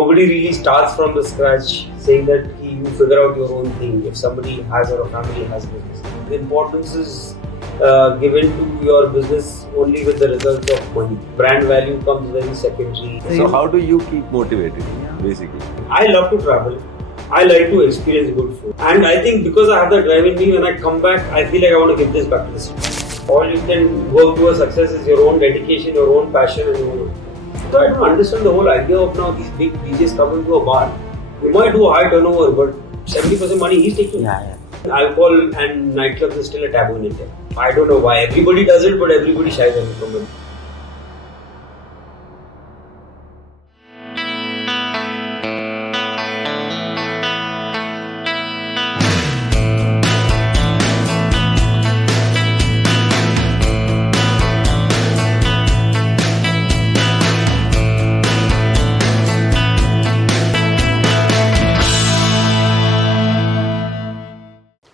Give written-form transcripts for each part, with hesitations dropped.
nobody really starts from the scratch saying that you figure out your own thing if somebody has or a family has business. The importance is given to your business only with the result of money. Brand value comes very secondary. So how do you keep motivated, basically? I love to travel. I like to experience good food. And I think because I have that drive in me, when I come back, I feel like I want to give this back to the city. All you can work towards success is your own dedication, your own passion, and your own. So I don't understand the whole idea of now these big DJs coming to a bar. You might do a high turnover, but 70% money he's taking. Alcohol and nightclubs is still a taboo in India. I don't know why. Everybody does it, but everybody shies away from it.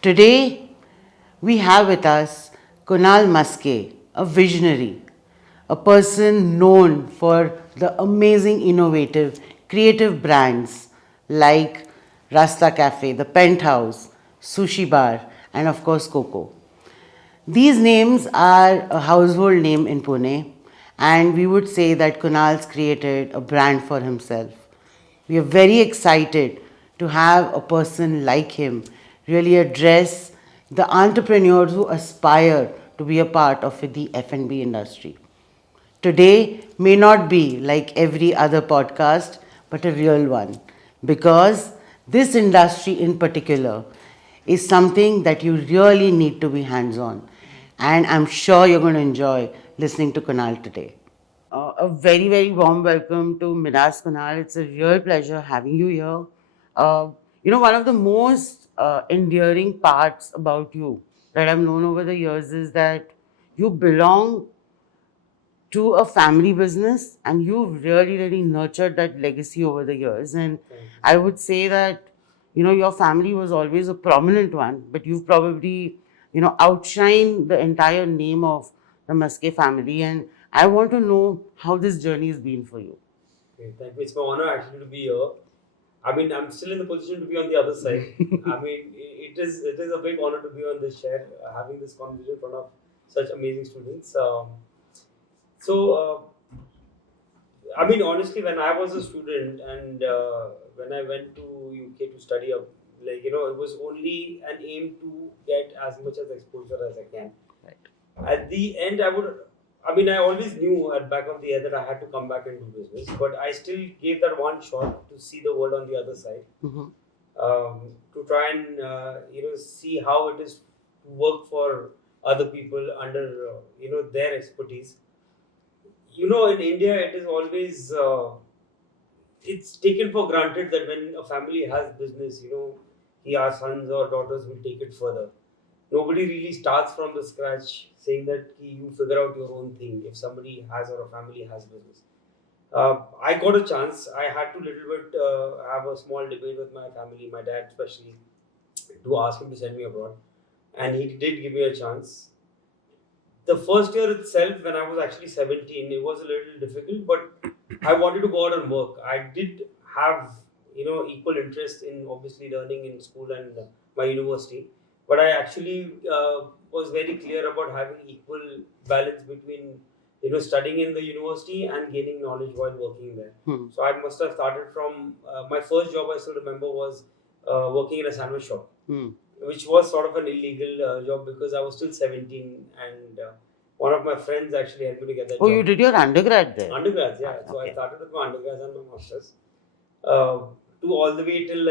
Today, we have with us Kunal Mhaske, a visionary, a person known for the amazing, innovative, creative brands like Rasta Cafe, the Penthouse, Sushi Bar, and of course, Coco. These names are a household name in Pune, and we would say that Kunal's created a brand for himself. We are very excited to have a person like him really address the entrepreneurs who aspire to be a part of the F&B industry. Today may not be like every other podcast, but a real one, because this industry in particular is something that you really need to be hands-on. And I'm sure you're going to enjoy listening to Kunal today. A very, very warm welcome to Midas, Kunal. It's a real pleasure having you here. One of the most endearing parts about you that I've known over the years is that you belong to a family business and you've really, really nurtured that legacy over the years. And I would say that, your family was always a prominent one, but you've probably, outshined the entire name of the Mhaske family. And I want to know how this journey has been for you. Okay, thank you. It's my honor actually to be here. I mean, I'm still in the position to be on the other side. I mean, it is a big honor to be on this chair, having this conversation in front of such amazing students. I mean, honestly, when I was a student and when I went to UK to study, it was only an aim to get as much as exposure as I can. Right. At the end, I always knew at back of the head that I had to come back and do business, but I still gave that one shot to see the world on the other side, to try and see how it is to work for other people under their expertise. In India, it is always it's taken for granted that when a family has business, our sons or daughters will take it further. Nobody really starts from the scratch saying that you figure out your own thing if somebody has or a family has business. I got a chance. I had to little bit have a small debate with my family, my dad especially, to ask him to send me abroad. And he did give me a chance. The first year itself, when I was actually 17, it was a little difficult, but I wanted to go out and work. I did have, equal interest in obviously learning in school and my university. But I actually was very clear about having equal balance between, studying in the university and gaining knowledge while working there. So I must have started from, my first job I still remember was working in a sandwich shop, which was sort of an illegal job because I was still 17 and one of my friends actually helped me to get that job. Oh, you did your undergrad there? Undergrads, yeah. So I started with my undergrads and my masters. To all the way till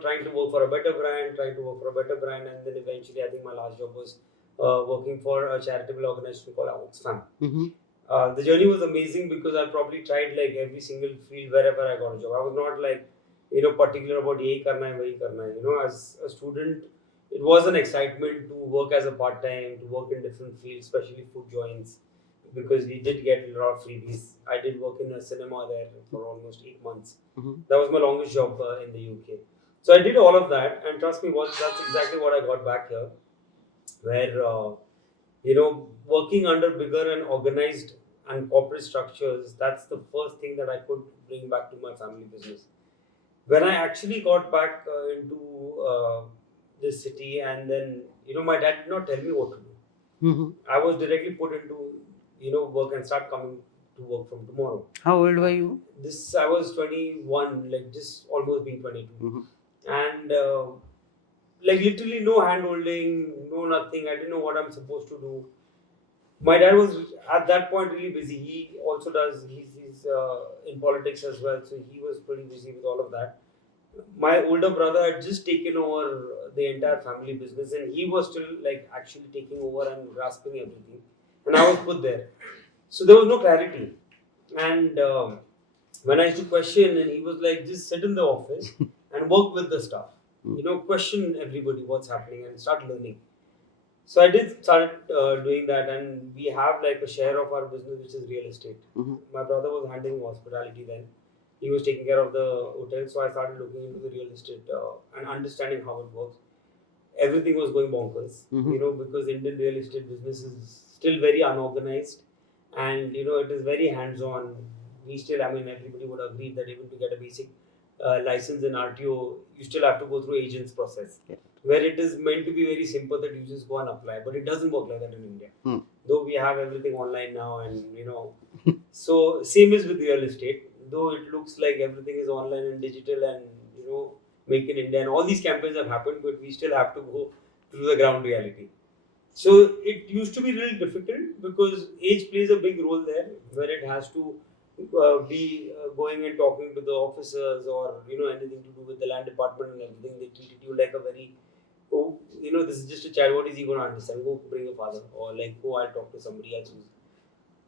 trying to work for a better brand, and then eventually I think my last job was working for a charitable organization called Oxfam. The journey was amazing because I probably tried like every single field wherever I got a job. I was not like particular about yehi karna hai, wahi karna hai. As a student, it was an excitement to work as a part-time, to work in different fields, especially food joints, because we did get a lot of freebies. I did work in a cinema there for almost 8 months. That was my longest job in the UK. So I did all of that, and trust me, that's exactly what I got back here, where working under bigger and organized and corporate structures, that's the first thing that I could bring back to my family business. When I actually got back into this city, and then my dad did not tell me what to do. Mhm. I was directly put into work and start coming to work from tomorrow. How old were you? This I was 21, like just almost being 22, Mhm. and like literally no hand holding, no nothing. I didn't know what I'm supposed to do. My dad was at that point really busy. He also does. He's in politics as well, so he was pretty busy with all of that. My older brother had just taken over the entire family business, and he was still like actually taking over and grasping everything. And I was put there, so there was no clarity. And when I used to question, and he was like, just sit in the office and work with the staff. Question everybody what's happening and start learning. So I did start doing that, and we have like a share of our business which is real estate. Mhm. My brother was handling hospitality then; he was taking care of the hotel. So I started looking into the real estate and understanding how it works. Everything was going bonkers, Mhm. because Indian real estate business is still very unorganized, and it is very hands-on. We still, I mean, everybody would agree that even to get a basic license in RTO, you still have to go through agents process, Yeah. where it is meant to be very simple that you just go and apply, but it doesn't work like that in India. Hmm. Though we have everything online now, and so same is with real estate. Though it looks like everything is online and digital, and make in India, and all these campaigns have happened, but we still have to go through the ground reality. So it used to be really difficult because age plays a big role there, where it has to be going and talking to the officers, or anything to do with the land department and everything. They treated you like a very, oh, this is just a child. What is he going to understand? Go bring a father, or like, go, I'll talk to somebody else.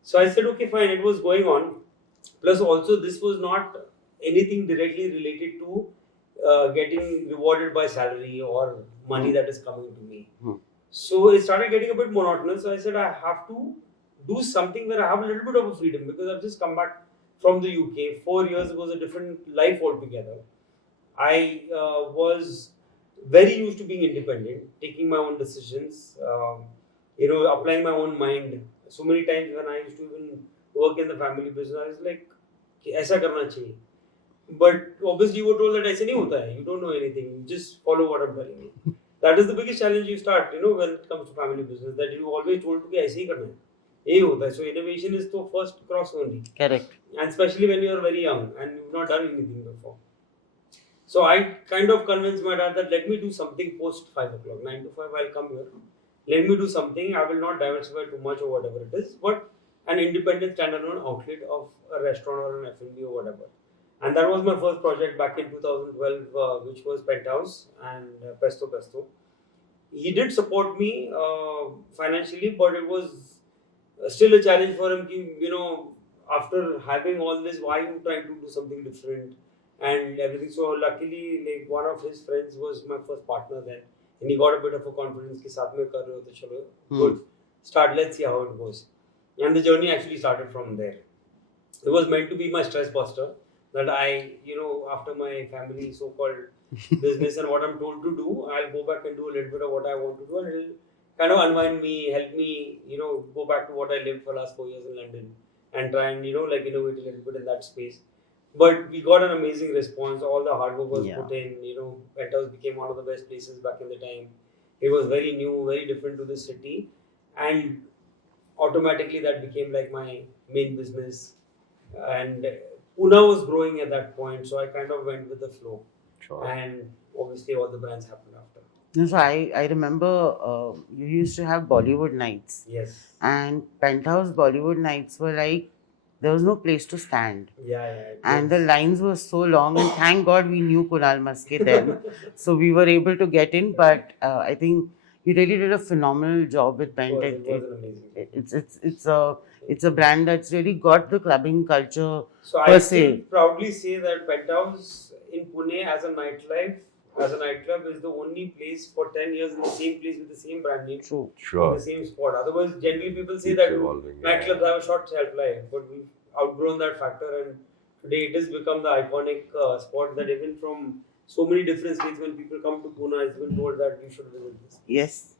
So I said, okay, fine. It was going on. Plus, also, this was not anything directly related to getting rewarded by salary or money that is coming to me. Hmm. So it started getting a bit monotonous. So I said, I have to do something where I have a little bit of a freedom, because I've just come back from the UK. 4 years was a different life altogether. I was very used to being independent, taking my own decisions, applying my own mind. So many times when I used to even work in the family business, I was like, कि ऐसा करना चाहिए. But obviously, you were told that ऐसे नहीं होता है. You don't know anything. You just follow what I'm telling you. That is the biggest challenge you start, when it comes to family business. That you always told to कि ऐसे ही करना है. यही होता है. So innovation is the first cross only. Correct. And especially when you are very young and you've not done anything before. So I kind of convinced my dad that let me do something post 5 o'clock, 9 to 5. I'll come here. Let me do something. I will not diversify too much or whatever it is, but an independent standalone outlet of a restaurant or an F&B or whatever. And that was my first project back in 2012, which was Penthouze and Pesto. He did support me financially, but it was still a challenge for him. After having all this, why are you trying to do something different and everything? So luckily, like one of his friends was my first partner then, and he got a bit of a confidence. कि साथ में कर रहे हो तो चलो, good. Start. Let's see how it goes. And the journey actually started from there. It was meant to be my stress buster. That I, after my family so-called business and what I'm told to do, I'll go back and do a little bit of what I want to do, and it'll kind of unwind me, help me, go back to what I lived for the last 4 years in London and try and, like innovate a little bit in that space. But we got an amazing response. All the hard work was put in. Penthouze became one of the best places back in the time. It was very new, very different to the city, and automatically that became like my main business. And Pune was growing at that point, so I kind of went with the flow. Sure. And obviously, all the brands happened after. No, so I remember you used to have Bollywood nights. Yes. And Penthouse Bollywood nights were like, there was no place to stand. Yeah. And the lines were so long, and thank God we knew Kunal Mhaske then. So we were able to get in, but I think you really did a phenomenal job with Pent. It was an amazing job. It's a brand that's really got the clubbing culture So per I se. can proudly say that Penthouze in Pune as a nightclub is the only place for 10 years in the same place with the same brand name. True. In Sure. the same spot. Otherwise, generally people say Keeps that evolving, nightclubs yeah. have a short shelf life, but we've outgrown that factor, and today it has become the iconic spot that even from so many different states, when people come to Pune, it's been told that you should visit this. Yes.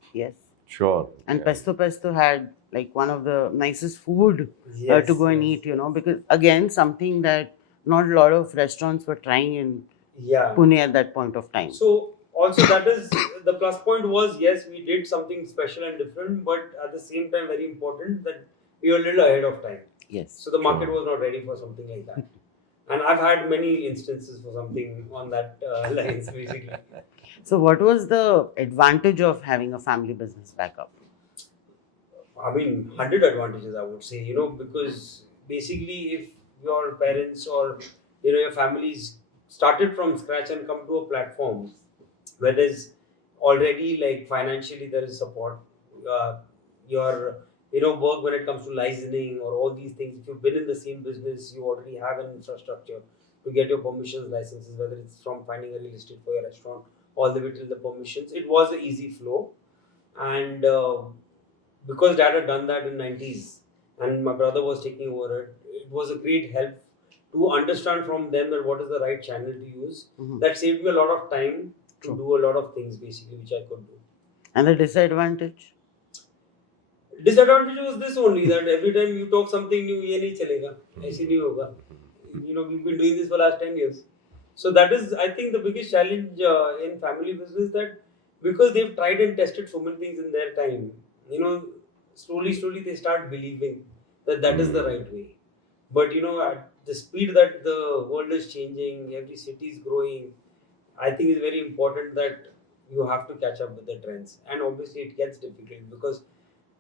Sure. And yeah. Pesto had like one of the nicest food Yes, to go and yes, eat, because again, something that not a lot of restaurants were trying in yeah. Pune at that point of time. So also that is the plus point was, yes, we did something special and different, but at the same time very important that we were a little ahead of time. Yes. So the market was not ready for something like that. And I've had many instances for something on that lines basically. So what was the advantage of having a family business backup? I mean, 100 advantages, I would say, because basically, if your parents or your families started from scratch and come to a platform where there's already like financially there is support, your work when it comes to licensing or all these things. If you've been in the same business, you already have an infrastructure to get your permissions, licenses, whether it's from finding a real estate for your restaurant all the way till the permissions. It was an easy flow, and because dad had done that in 90s and my brother was taking over it, it was a great help to understand from them that what is the right channel to use. Mhm. That saved me a lot of time to True. do a lot of things basically which I could do. And the disadvantage? Disadvantage was this only, that every time you talk something new, ये नहीं चलेगा, ऐसे नहीं होगा. We've been doing this for last 10 years. So that is, I think, the biggest challenge in family business, that because they've tried and tested so many things in their time, slowly they start believing that that is the right way. But at the speed that the world is changing, every city is growing, I think it's very important that you have to catch up with the trends. And obviously it gets difficult because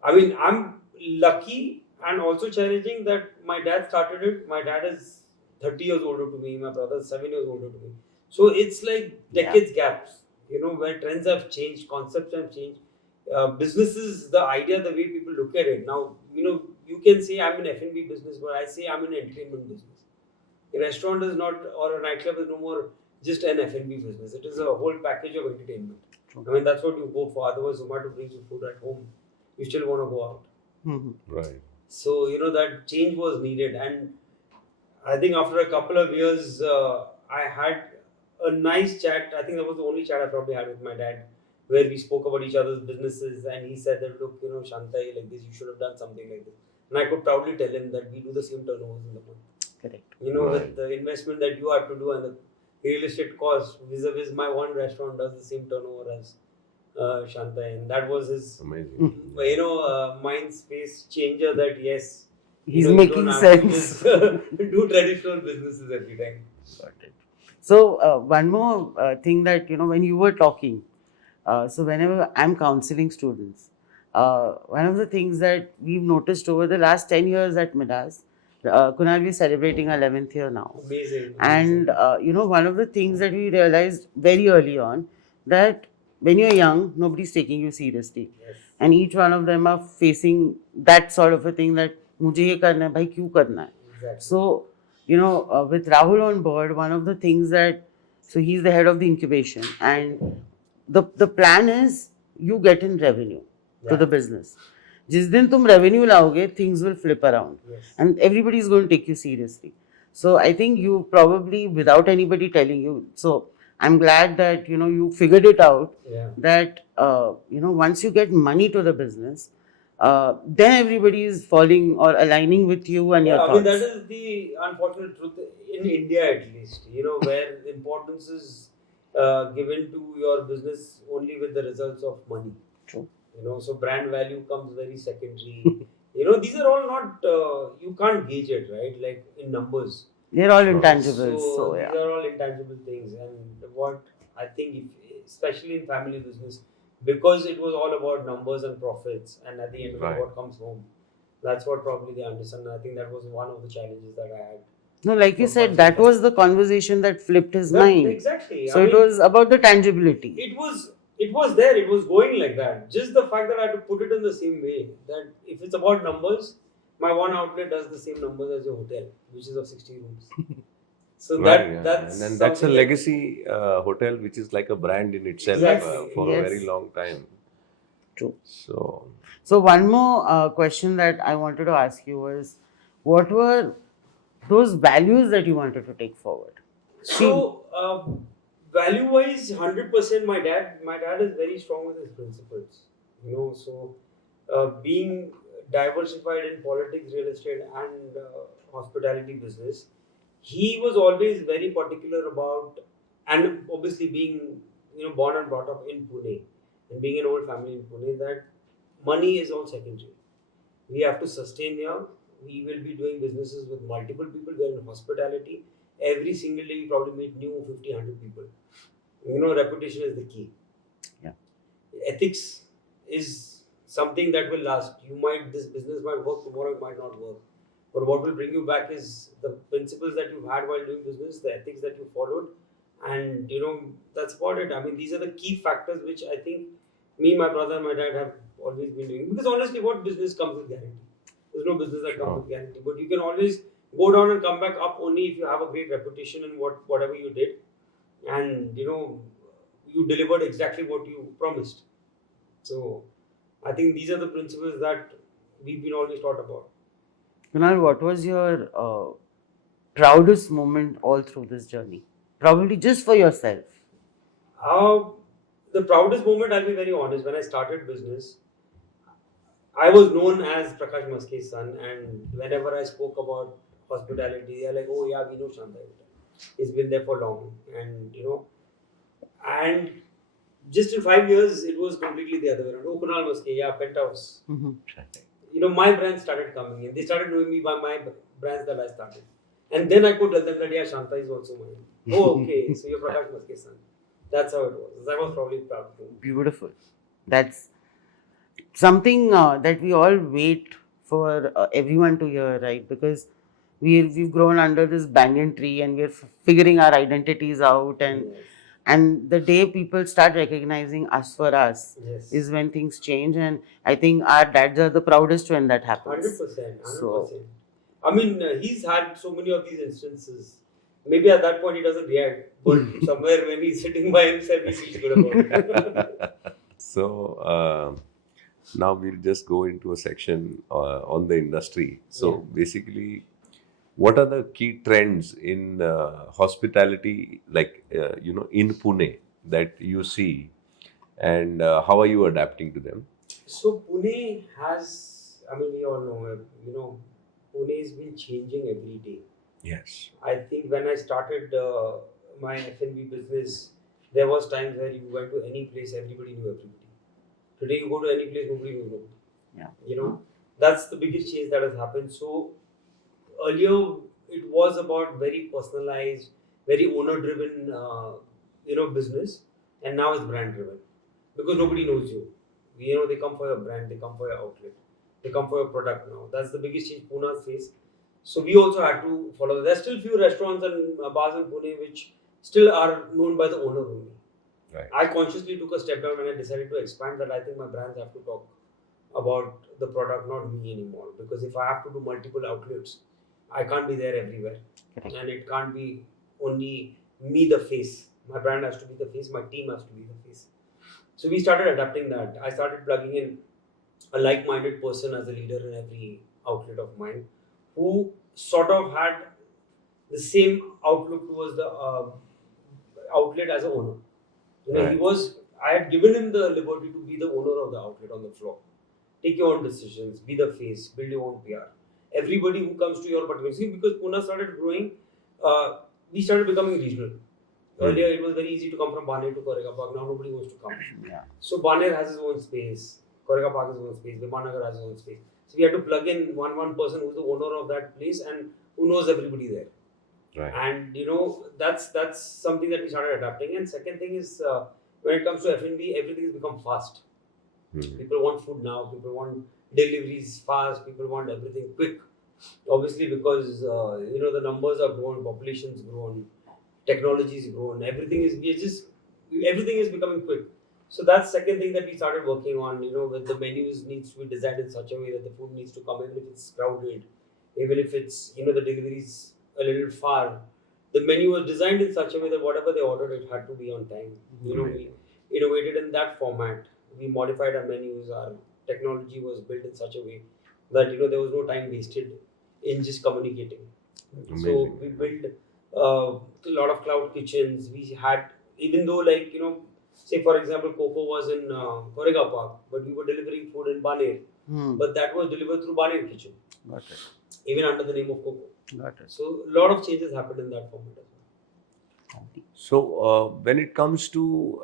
I'm lucky and also challenging that my dad started it. My dad is 30 years older to me. My brother is 7 years older to me. So it's like decades gaps, where trends have changed, concepts have changed. Businesses, the idea, the way people look at it. Now, you can say I'm in F&B business, but I say I'm in entertainment business. A restaurant is not, or a nightclub is no more just an F&B business. It is a whole package of entertainment. True. I mean, that's what you go for. Otherwise, Zomato brings you food at home. You still want to go out. Mhm. Right. So, that change was needed. And I think after a couple of years, I had a nice chat. I think that was the only chat I probably had with my dad, where we spoke about each other's businesses. And he said that, look, Shantai, like this, you should have done something like this. And I could proudly tell him that we do the same turnovers in the month. Correct. Right. With the investment that you have to do and the real estate cost, vis-a-vis my one restaurant does the same turnover as Shantai. And that was his Amazing. mind space changer, that yes, He's you making don't have to sense. just do traditional businesses every time. Got it. So one more thing that when you were talking, so whenever I'm counseling students, one of the things that we've noticed over the last 10 years at Midas, Kunal, we're celebrating our 11th year now. Amazing. And one of the things that we realized very early on, that when you're young, nobody's taking you seriously. Yes. And each one of them are facing that sort of a thing, that मुझे ये करना है भाई, क्यों करना है? Exactly. So with Rahul on board, one of the things that, so he's the head of the incubation, and the plan is you get in revenue to the business. जिस दिन तुम revenue लाओगे, things will flip around. Yes. And everybody is going to take you seriously. So I think you probably, without anybody telling you, so I'm glad that you figured it out. Yeah. That once you get money to the business, then everybody is falling or aligning with you and your Yeah, thoughts. that is the unfortunate truth in India, at least. Where the importance is given to your business only with the results of money. True. So brand value comes very secondary. These are all not, you can't gauge it, right? Like in numbers. They're all intangibles. So So yeah. these are all intangible things. And what I think, especially in family business, because it was all about numbers and profits, and at the end of it, Right. what comes home. That's what probably they understand. I think that was one of the challenges that I had. No, like you said, that was the conversation that flipped his mind. Exactly. So it was about the tangibility. It was there. It was going like that. Just the fact that I had to put it in the same way. That if it's about numbers, my one outlet does the same numbers as your hotel, which is of 60 rooms. So Right, yeah. that's and then that's a something legacy hotel, which is like a brand in itself Exactly. for a Yes. very long time. True. So, One more question that I wanted to ask you was, what were those values that you wanted to take forward? So, value-wise, 100%. My dad is very strong with his principles. So being diversified in politics, real estate, and hospitality business. He was always very particular about, and obviously being born and brought up in Pune, and being an old family in Pune, that money is all secondary. We have to sustain here. We will be doing businesses with multiple people. We are in hospitality. Every single day, we probably meet new 50, 100 people. Reputation is the key. Yeah. Ethics is something that will last. This business might work tomorrow, it might not work. But what will bring you back is the principles that you've had while doing business, the ethics that you followed, and that's about it. I mean, these are the key factors which I think me, my brother, and my dad have always been doing. Because honestly, what business comes with guarantee? There's no business that comes with guarantee. But you can always go down and come back up only if you have a great reputation in whatever you did, and you delivered exactly what you promised. So I think these are the principles that we've been always taught about. Kunal, what was your proudest moment all through this journey? Probably just for yourself. The proudest moment, I'll be very honest, when I started business, I was known as Prakash Maske's son, and whenever I spoke about hospitality, they're like, "Oh yeah, we know Shanta. He's been there for long," and just in 5 years, it was completely the other way around. Oh, Kunal Mhaske, yeah, Penthouze. My brands started coming in. They started knowing me by my brands that I started. And then I could tell them that, yeah, Shanta is also mine. Oh, okay, so you're Prakash Maske's son. That's how it was. I was probably proud too. Beautiful. That's something that we all wait for everyone to hear, right? Because we've grown under this banyan tree and we're figuring our identities out, and Yes. and the day people start recognizing us for us Yes. is when things change. And I think our dads are the proudest when that happens. 100%. 100%. So- I mean, he's had so many of these instances. Maybe at that point he doesn't react, but somewhere when he's sitting by himself, he feels good about it. So now we'll just go into a section on the industry. So basically, what are the key trends in hospitality, like in Pune, that you see, and how are you adapting to them? So Pune has, I mean, we all know, Pune has been changing every day. Yes. I think when I started my F&B business, there was times where you went to any place, everybody knew everybody. Today you go to any place, nobody knows nobody. Yeah. That's the biggest change that has happened. So earlier it was about very personalized, very owner-driven, business, and now it's brand-driven because nobody knows you. They come for your brand, they come for your outlet, they come for your product now. That's the biggest change Pune has faced. So we also had to follow. There's still few restaurants and bars in Pune which still are known by the owner only. Right. I consciously took a step down when I decided to expand that. I think my brands have to talk about the product, not me anymore. Because if I have to do multiple outlets, I can't be there everywhere. Correct. And it can't be only me the face. My brand has to be the face, my team has to be the face. So we started adapting that. I started plugging in a like-minded person as a leader in every outlet of mine, who sort of had the same outlook towards the outlet as an owner. Right. I had given him the liberty to be the owner of the outlet on the floor. Take your own decisions, be the face, build your own PR. Everybody who comes to your particular, see, because Pune started growing, we started becoming regional. Earlier, it was very easy to come from Baner to Korega Park. Now nobody wants to come. Yeah. So Baner has his own space, Korega Park has his own space, Vimanagar has his own space. So we had to plug in one person who's the owner of that place and who knows everybody there. Right. And that's something that we started adapting. And second thing is when it comes to F&B, everything has become fast. People want food now. People want deliveries fast. People want everything quick. Obviously, because the numbers are grown, population's grown, technology's grown. Everything is becoming quick. So that's second thing that we started working on. With the menus needs to be designed in such a way that the food needs to come, even if it's crowded, even if it's the deliveries a little far. The menu was designed in such a way that whatever they ordered, it had to be on time. We innovated in that format. We modified our menus. Our technology was built in such a way that there was no time wasted in just communicating. Amazing. So we built a lot of cloud kitchens. We had, even though say for example, Coco was in Korega Park, but we were delivering food in Baner. but that was delivered through bar and kitchen, Got it. even under the name of Coco. Got it. So a lot of changes happened in that format as well. So when it comes to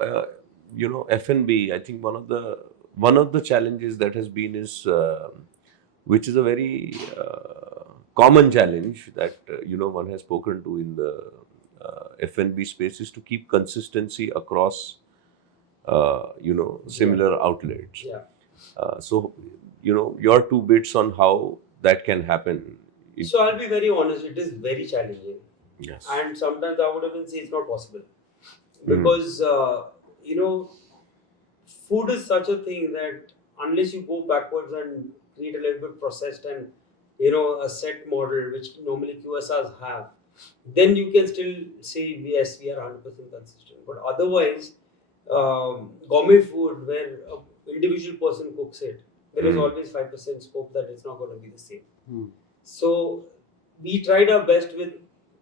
F&B, I think one of the challenges that has been is which is a very common challenge that one has spoken to in the F&B space is to keep consistency across similar outlets. Yeah. So your two bits on how that can happen. So I'll be very honest, it is very challenging. Yes. And sometimes I would even say it's not possible. Because, food is such a thing that unless you go backwards and create a little bit processed and, a set model, which normally QSRs have, then you can still say, yes, we are 100% consistent. But otherwise, gourmet food, where an individual person cooks it, there is always 5% scope that it's not going to be the same. So we tried our best with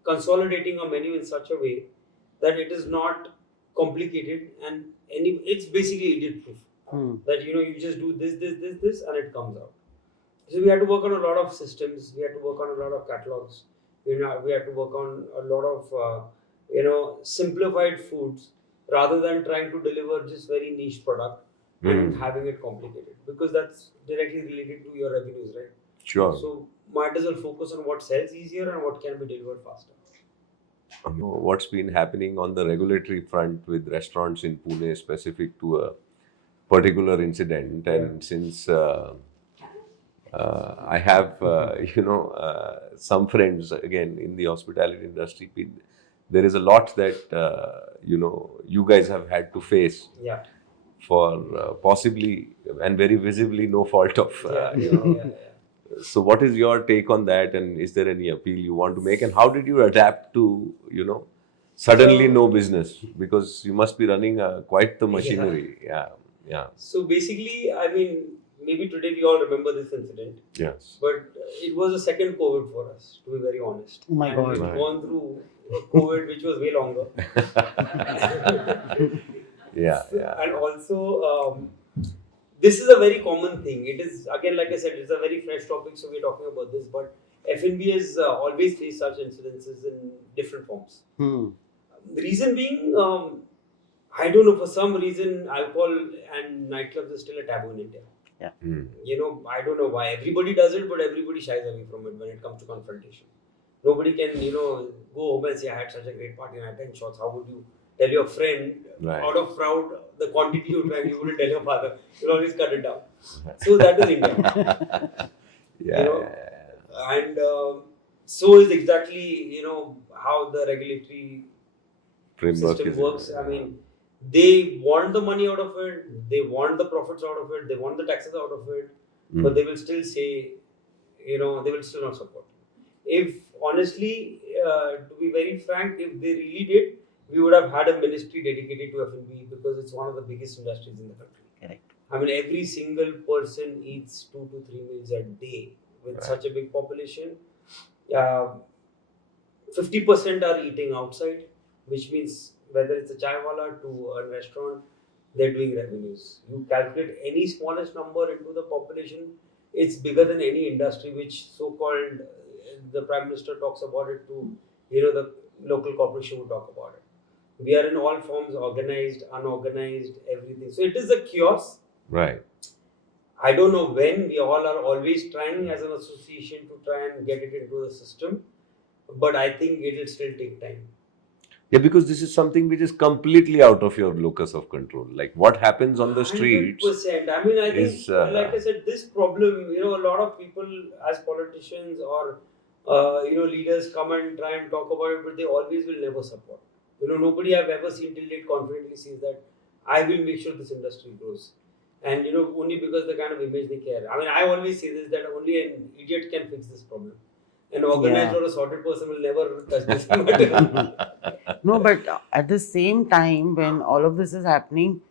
consolidating our menu in such a way that it is not complicated and it's basically idiot proof. That you just do this and it comes out. So we had to work on a lot of systems, we had to work on a lot of catalogs, we had to work on a lot of simplified foods rather than trying to deliver just very niche product and having it complicated, because that's directly related to your revenues, right? Sure. So might as well focus on what sells easier and what can be delivered faster. What's been happening on the regulatory front with restaurants in Pune specific to a particular incident, and since I have some friends again in the hospitality industry, there is a lot that you guys have had to face for possibly and very visibly no fault of So what is your take on that, and is there any appeal you want to make, and how did you adapt to suddenly no business, because you must be running quite the machinery. Yeah. So basically, I mean, maybe today we all remember this incident. Yes. But it was a second COVID for us, to be very honest. Oh my God. We've gone through COVID, which was way longer. Yeah. And also, this is a very common thing. It is, again, like I said, it's a very fresh topic, so we're talking about this. But F&B has always faced such incidences in different forms. The reason being, I don't know, for some reason, alcohol and nightclubs is still a taboo in India. Yeah. I don't know why. Everybody does it, but everybody shies away from it when it comes to confrontation. Nobody can, go home and say, I had such a great party and I had 10 shots. How would you tell your friend, out of proud, the quantity you drank, you wouldn't tell your father. You'll always cut it down. So that is India. And so is exactly, how the regulatory Framework system is works. I mean, they want the money out of it, they want the profits out of it, they want the taxes out of it, but they will still say, they will still not support. If honestly, to be very frank, if they really did, we would have had a ministry dedicated to F&B, because it's one of the biggest industries in the country. Correct. I mean, every single person eats 2 to 3 meals a day with such a big population. 50% are eating outside, which means whether it's a chai wala to a restaurant, they're doing revenues. You calculate any smallest number into the population, it's bigger than any industry, which so-called the Prime Minister talks about it to, the local corporation will talk about it. We are in all forms, organized, unorganized, everything. So it is a chaos. Right. I don't know when. We all are always trying as an association to try and get it into the system. But I think it will still take time. Yeah, because this is something which is completely out of your locus of control. Like what happens on the streets. 100%. I mean, I think, is, like I said, this problem, a lot of people as politicians or, leaders come and try and talk about it, but they always will never support. Nobody I've ever seen till date confidently says that I will make sure this industry grows. And, only because the kind of image they care. I mean, I always say this, that only an idiot can fix this problem. An organized or a sorted person will never touch this matter. No, but at the same time, when all of this is happening,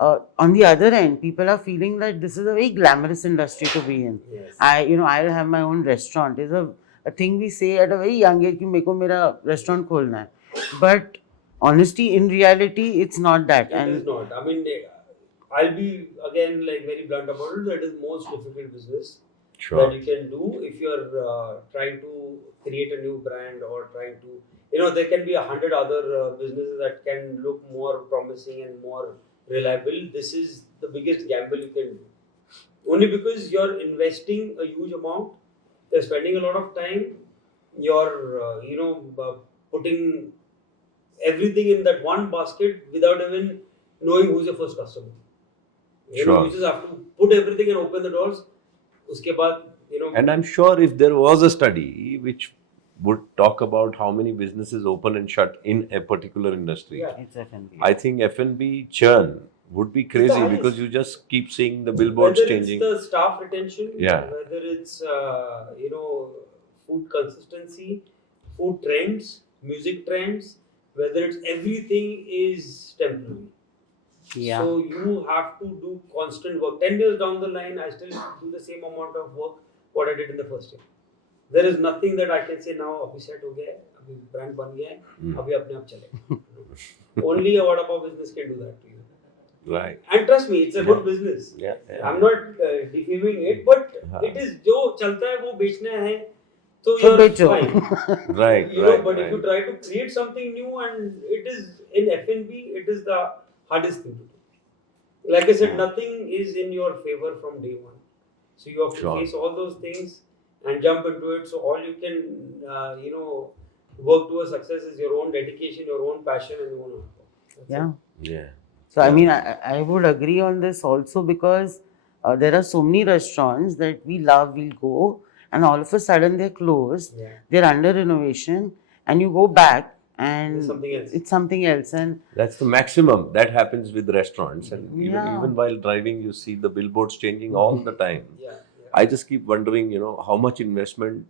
on the other end, people are feeling that this is a very glamorous industry to be in. Yes. I'll have my own restaurant. It's a thing we say at a very young age, कि मेरे को मेरा restaurant खोलना है. But honesty, in reality, it's not that. It is not. I mean, I'll be again like very blunt about it. That is most difficult business Sure. that you can do if you're trying to create a new brand or trying to, there can be 100 other businesses that can look more promising and more reliable. This is the biggest gamble you can do. Only because you're investing a huge amount, you're spending a lot of time, you're, putting everything in that one basket without even knowing who's your first customer. You just have to put everything and open the doors. Uske baad, And I'm sure if there was a study which would talk about how many businesses open and shut in a particular industry, Yeah. It's F&B. I think F&B churn would be crazy highest. because you just keep seeing the billboards whether changing. it's the staff retention, Yeah. whether it's food consistency, food trends, music trends, whether it's everything is temporary. Yeah. So you have to do constant work. 10 years down the line, I still do the same amount of work what I did in the first year. There is nothing that I can say now, abhi set ho gaya hai, abhi brand ban gaya hai, abhi apne aap chale. Only a vada pav business can do that to you. Right. And trust me, it's a good business. Yeah. I'm not defaming it, but it is जो चलता है वो बेचना है, तो So you're बेचो. fine. Right. But if you try to create something new, and it is in F&B, it is the hardest thing to do. Like I said, nothing is in your favor from day one. So you have to face all those things and jump into it. So all you can, work towards success is your own dedication, your own passion, and your own hard work. Yeah. Yeah. So, I mean, I would agree on this also because there are so many restaurants that we love, we'll go, and all of a sudden they're closed, Yeah. they're under renovation, and you go back and It's something else. it's something else. And That's the maximum that happens with restaurants, and Yeah. even while driving, you see the billboards changing all the time. Yeah. I just keep wondering, how much investment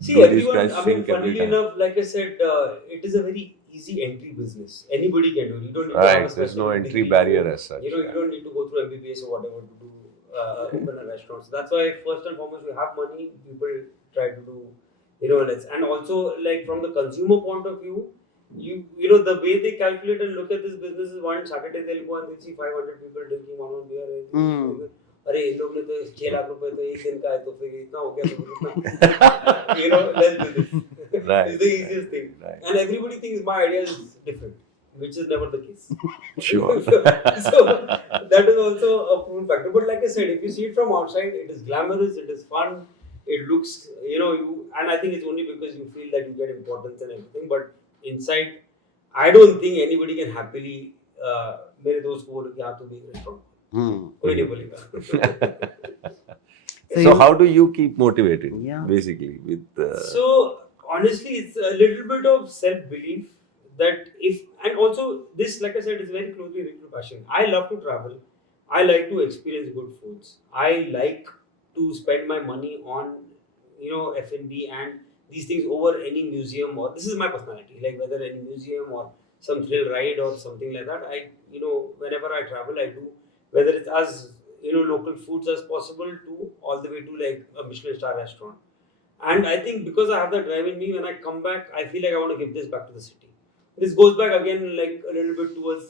See, do these everyone, guys I mean, sink every funnily time? enough, like I said, it is a very easy entry business. Anybody can do it. You don't need to have Right, a there's special no entry degree barrier to- as such. You don't need to go through MBBS or whatever to do open a restaurant. So that's why first and foremost, we have money. People try to do, and also like from the consumer point of view, the way they calculate and look at this business is one Saturday they'll go and they'll see 500 people drinking one beer. अरे इन लोग ने तो 6 लाख रुपए तो एक दिन का है तो फिर इतना हो गया तो इतना let's do this. Right, It's the easiest thing. right. And everybody thinks my idea is different, which is never the case. Sure. So that is also a proven factor. But like I said, if you see it from outside, it is glamorous, it is fun, it looks, and I think it's only because you feel that you get importance and everything. But inside, I don't think anybody can happily मेरे दोस्त को बोलो कि हाँ तुम एक restaurant कोई नहीं बोलेगा. So how do you keep motivated? Yeah. Basically, with So honestly, it's a little bit of self-belief that and also this, like I said, is very closely linked to passion. I love to travel. I like to experience good foods. I like to spend my money on, F&B and these things over any museum, or this is my personality. Like whether any museum or some thrill ride or something like that. Whenever I travel, I do, whether it's as local foods as possible to all the way to like a Michelin star restaurant. And I think because I have that drive in me, when I come back, I feel like I want to give this back to the city. This goes back again like a little bit towards,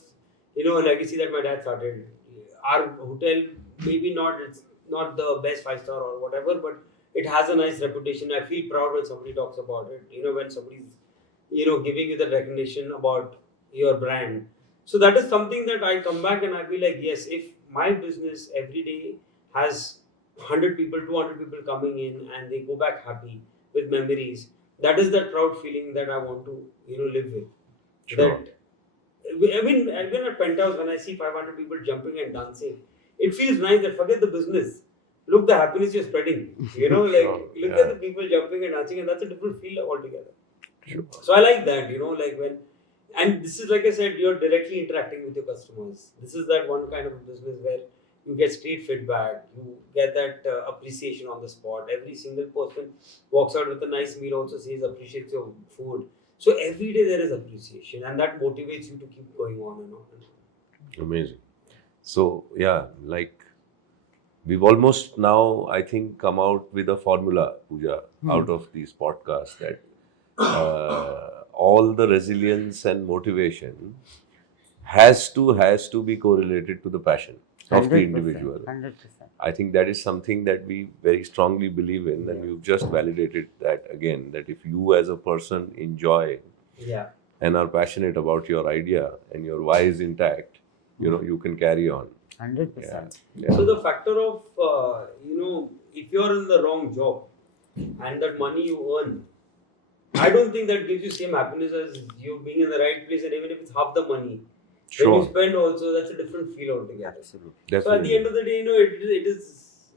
a legacy that my dad started. Our hotel, maybe not, it's not the best 5-star or whatever, but it has a nice reputation. I feel proud when somebody talks about it, when somebody's, giving you the recognition about your brand. So that is something that I come back and I be like, yes, if my business every day has 100 people, 200 people coming in and they go back happy with memories, that is that proud feeling that I want to, live with. Sure. That, I mean, even at Penthouze, when I see 500 people jumping and dancing, it feels nice that forget the business. Look the happiness you're spreading. Look at the people jumping and dancing, and that's a different feel altogether. Sure. So I like that, like when, and this is like I said, you're directly interacting with your customers. This is that one kind of a business where you get straight feedback, you get that appreciation on the spot. Every single person walks out with a nice meal, also says appreciates your food. So every day there is appreciation, and that motivates you to keep going on and on and on. Amazing. So yeah, like we've almost now, I think, come out with a formula, Pooja, out of these podcasts that all the resilience and motivation has to be correlated to the passion. of the 100%. individual. 100%. I think that is something that we very strongly believe in, and you've just validated that again, that if you as a person enjoy Yeah. and are passionate about your idea and your why is intact, you can carry on. 100%. Yeah. So the factor of if you're in the wrong job and that money you earn, I don't think that gives you same happiness as you being in the right place, and even if it's half the money, when you Sure. spend also, that's a different feel altogether. Absolutely. So at the end Definitely. of the day, it is,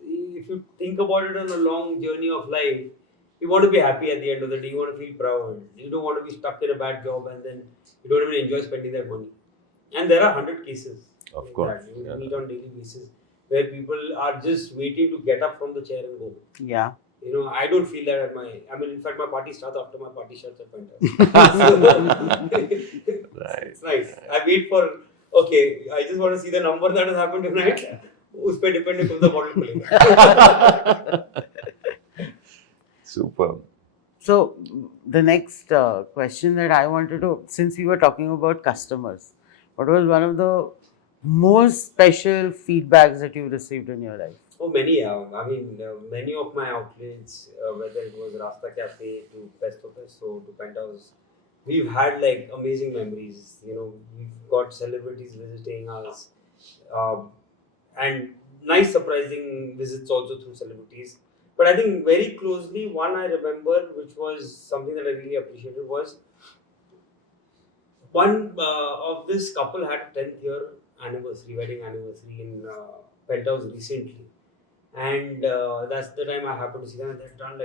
if you think about it on a long journey of life, you want to be happy at the end of the day. You want to feel proud. You don't want to be stuck in a bad job and then you don't even enjoy spending that money. And there are 100 cases Of like course. that you Yeah. meet on daily basis where people are just waiting to get up from the chair and go. Yeah. I don't feel that at in fact, my party starts after my party starts at Penthouze. Right. It's nice. I wait for, okay, I just want to see the number that has happened tonight. उस पे depend है कौन सा bottle खुलेगा. Super. So, the next question that I wanted to, since we were talking about customers, what was one of the most special feedbacks that you received in your life? Oh, many. Many of my outlets, whether it was Rasta Cafe to Pesto to Penthouse, we've had like amazing memories. We've got celebrities visiting us, um, and nice surprising visits also through celebrities. But I think very closely, one I remember, which was something that I really appreciated, was one of this couple had 10th year wedding anniversary in Penthouse recently, and that's the time I happened to see them. And they've done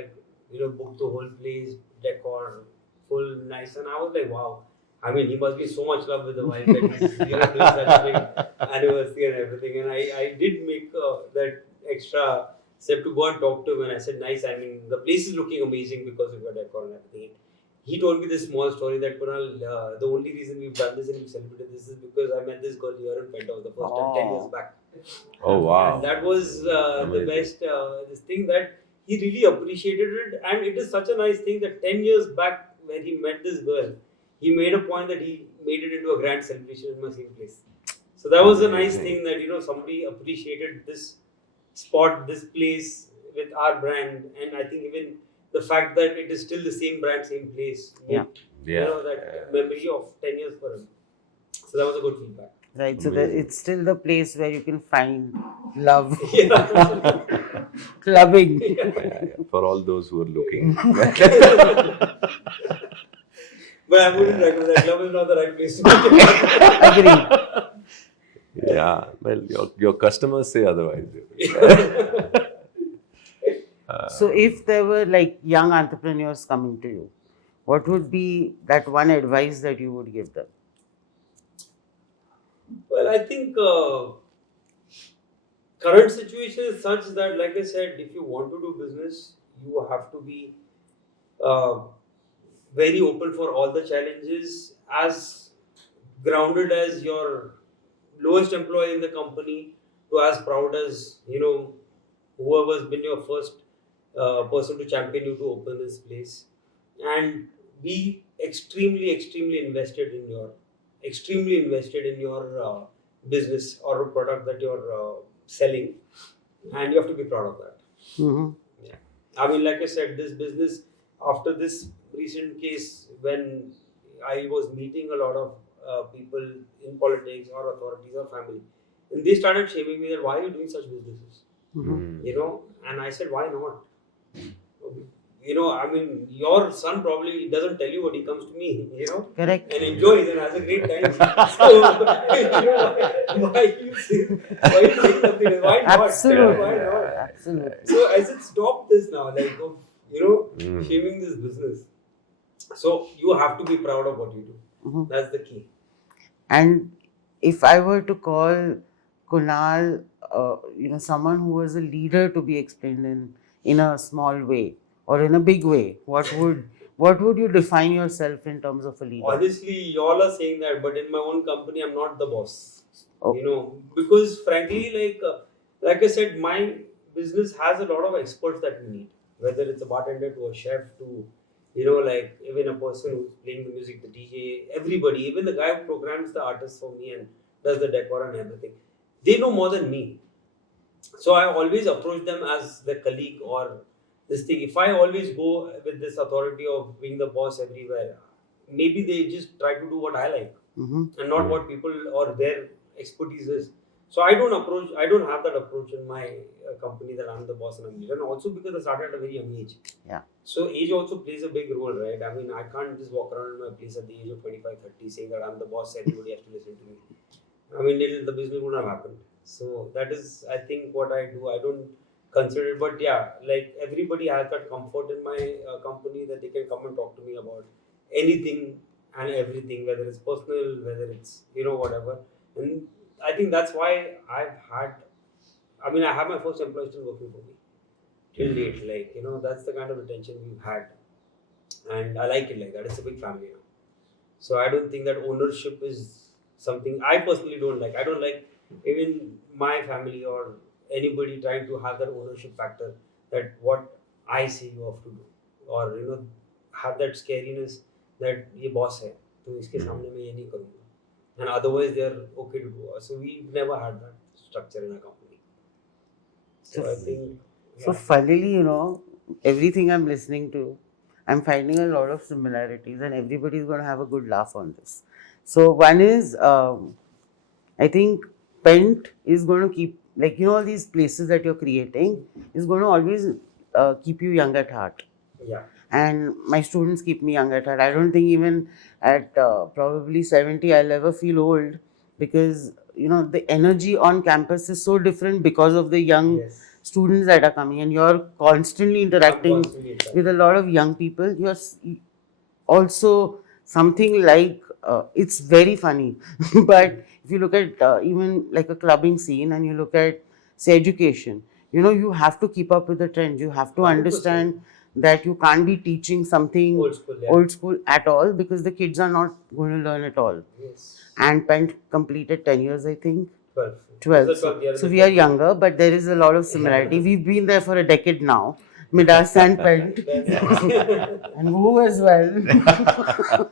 booked the whole place, decor, full nice, and I was like, wow. I mean, he must be so much love with the wife that he's doing such a big anniversary and everything. And I did make that extra step to go and talk to him, and I said, nice. I mean, the place is looking amazing because of your decor and everything. He told me this small story that Kunal, the only reason we've done this and we've celebrated this is because I met this girl here in Penthouse the first time 10 years back. Oh, wow. And that was the Amazing. best this thing that he really appreciated it, and it is such a nice thing that 10 years back when he met this girl, he made a point that he made it into a grand celebration in my same place. So that was a nice Amazing. thing that somebody appreciated this spot, this place with our brand, and I think even the fact that it is still the same brand, same place, Yeah. that memory of 10 years for him. So that was a good feedback. Right, so Amazing. it's still the place where you can find love, Yeah. clubbing. Yeah. For all those who are looking. But I wouldn't recommend that. Club is not the right place to Agree. Yeah. Well, your customers say otherwise. So, if there were like young entrepreneurs coming to you, what would be that one advice that you would give them? Well, I think current situation is such that, like I said, if you want to do business, you have to be uh, very open for all the challenges, as grounded as your lowest employee in the company, to as proud as whoever's been your first person to champion you to open this place, and be extremely invested in your business or product that you're selling, and you have to be proud of that. Mm-hmm. Yeah. I mean, like I said, this business, after this recent case, when I was meeting a lot of people in politics or authorities or family, and they started shaming me that why are you doing such businesses? And I said, why not? I mean, your son probably doesn't tell you, but he comes to me, Correct. and enjoys and has a great time. So, why you say something? Why not? Absolutely. Why not? Absolutely. So I said, stop this now, of shaming this business. So you have to be proud of what you do. Mhm. That's the key. And if I were to call Kunal, someone who was a leader to be explained in a small way or in a big way, what would you define yourself in terms of a leader? Honestly, y'all are saying that, but in my own company, I'm not the boss. Oh. Because frankly, like I said, my business has a lot of experts that we need. Whether it's a bartender to a chef to, even a person who's playing the music, the DJ, everybody, even the guy who programs the artists for me and does the decor and everything. they know more than me. So I always approach them as the colleague or this thing. If I always go with this authority of being the boss everywhere, maybe they just try to do what I like Mm-hmm. and not what people or their expertise is. So I don't have that approach in my company that I'm the boss and I'm leader. And also because I started at a very young age. Yeah. So age also plays a big role, right? I mean, I can't just walk around in my place at the age of 25, 30 saying that I'm the boss, everybody has to listen to me. I mean, the business would have happened. So that is, I think, what I do. I don't consider it, but yeah, like everybody has that comfort in my company that they can come and talk to me about anything and everything, whether it's personal, whether it's whatever. And I think that's why I've had. I mean, I have my first employee still working for me till date. Like that's the kind of retention we've had, and I like it like that. It's a big family now. So I don't think that ownership is something I personally don't like. I don't like even my family or anybody trying to have that ownership factor that what I say you have to do, or have that scariness that ये boss है तो इसके सामने मैं ये नहीं करूँगा, and otherwise they are okay to do. So we've never had that structure in our company. So I think So funnily, everything I'm listening to, I'm finding a lot of similarities, and everybody's going to have a good laugh on this. So one is, I think Pent is going to keep, like, all these places that you're creating is going to always keep you young at heart. yeah. And my students keep me young at heart. I don't think even at probably 70 I'll ever feel old, because the energy on campus is so different because of the young Yes. students that are coming, and you're constantly interacting constantly interacting. with a lot of young people. You're also something like it's very funny but if you look at even like a clubbing scene, and you look at say education, you have to keep up with the trends. You have to 100%. understand that you can't be teaching something Old school, yeah. at all, because the kids are not going to learn at all. Yes. And Pent completed 10 years, I think. 12. 12. It's a So, 12 year so and we a are 12. younger, but there is a lot of similarity. We've been there for a decade now. Midas and Pent. And who as well.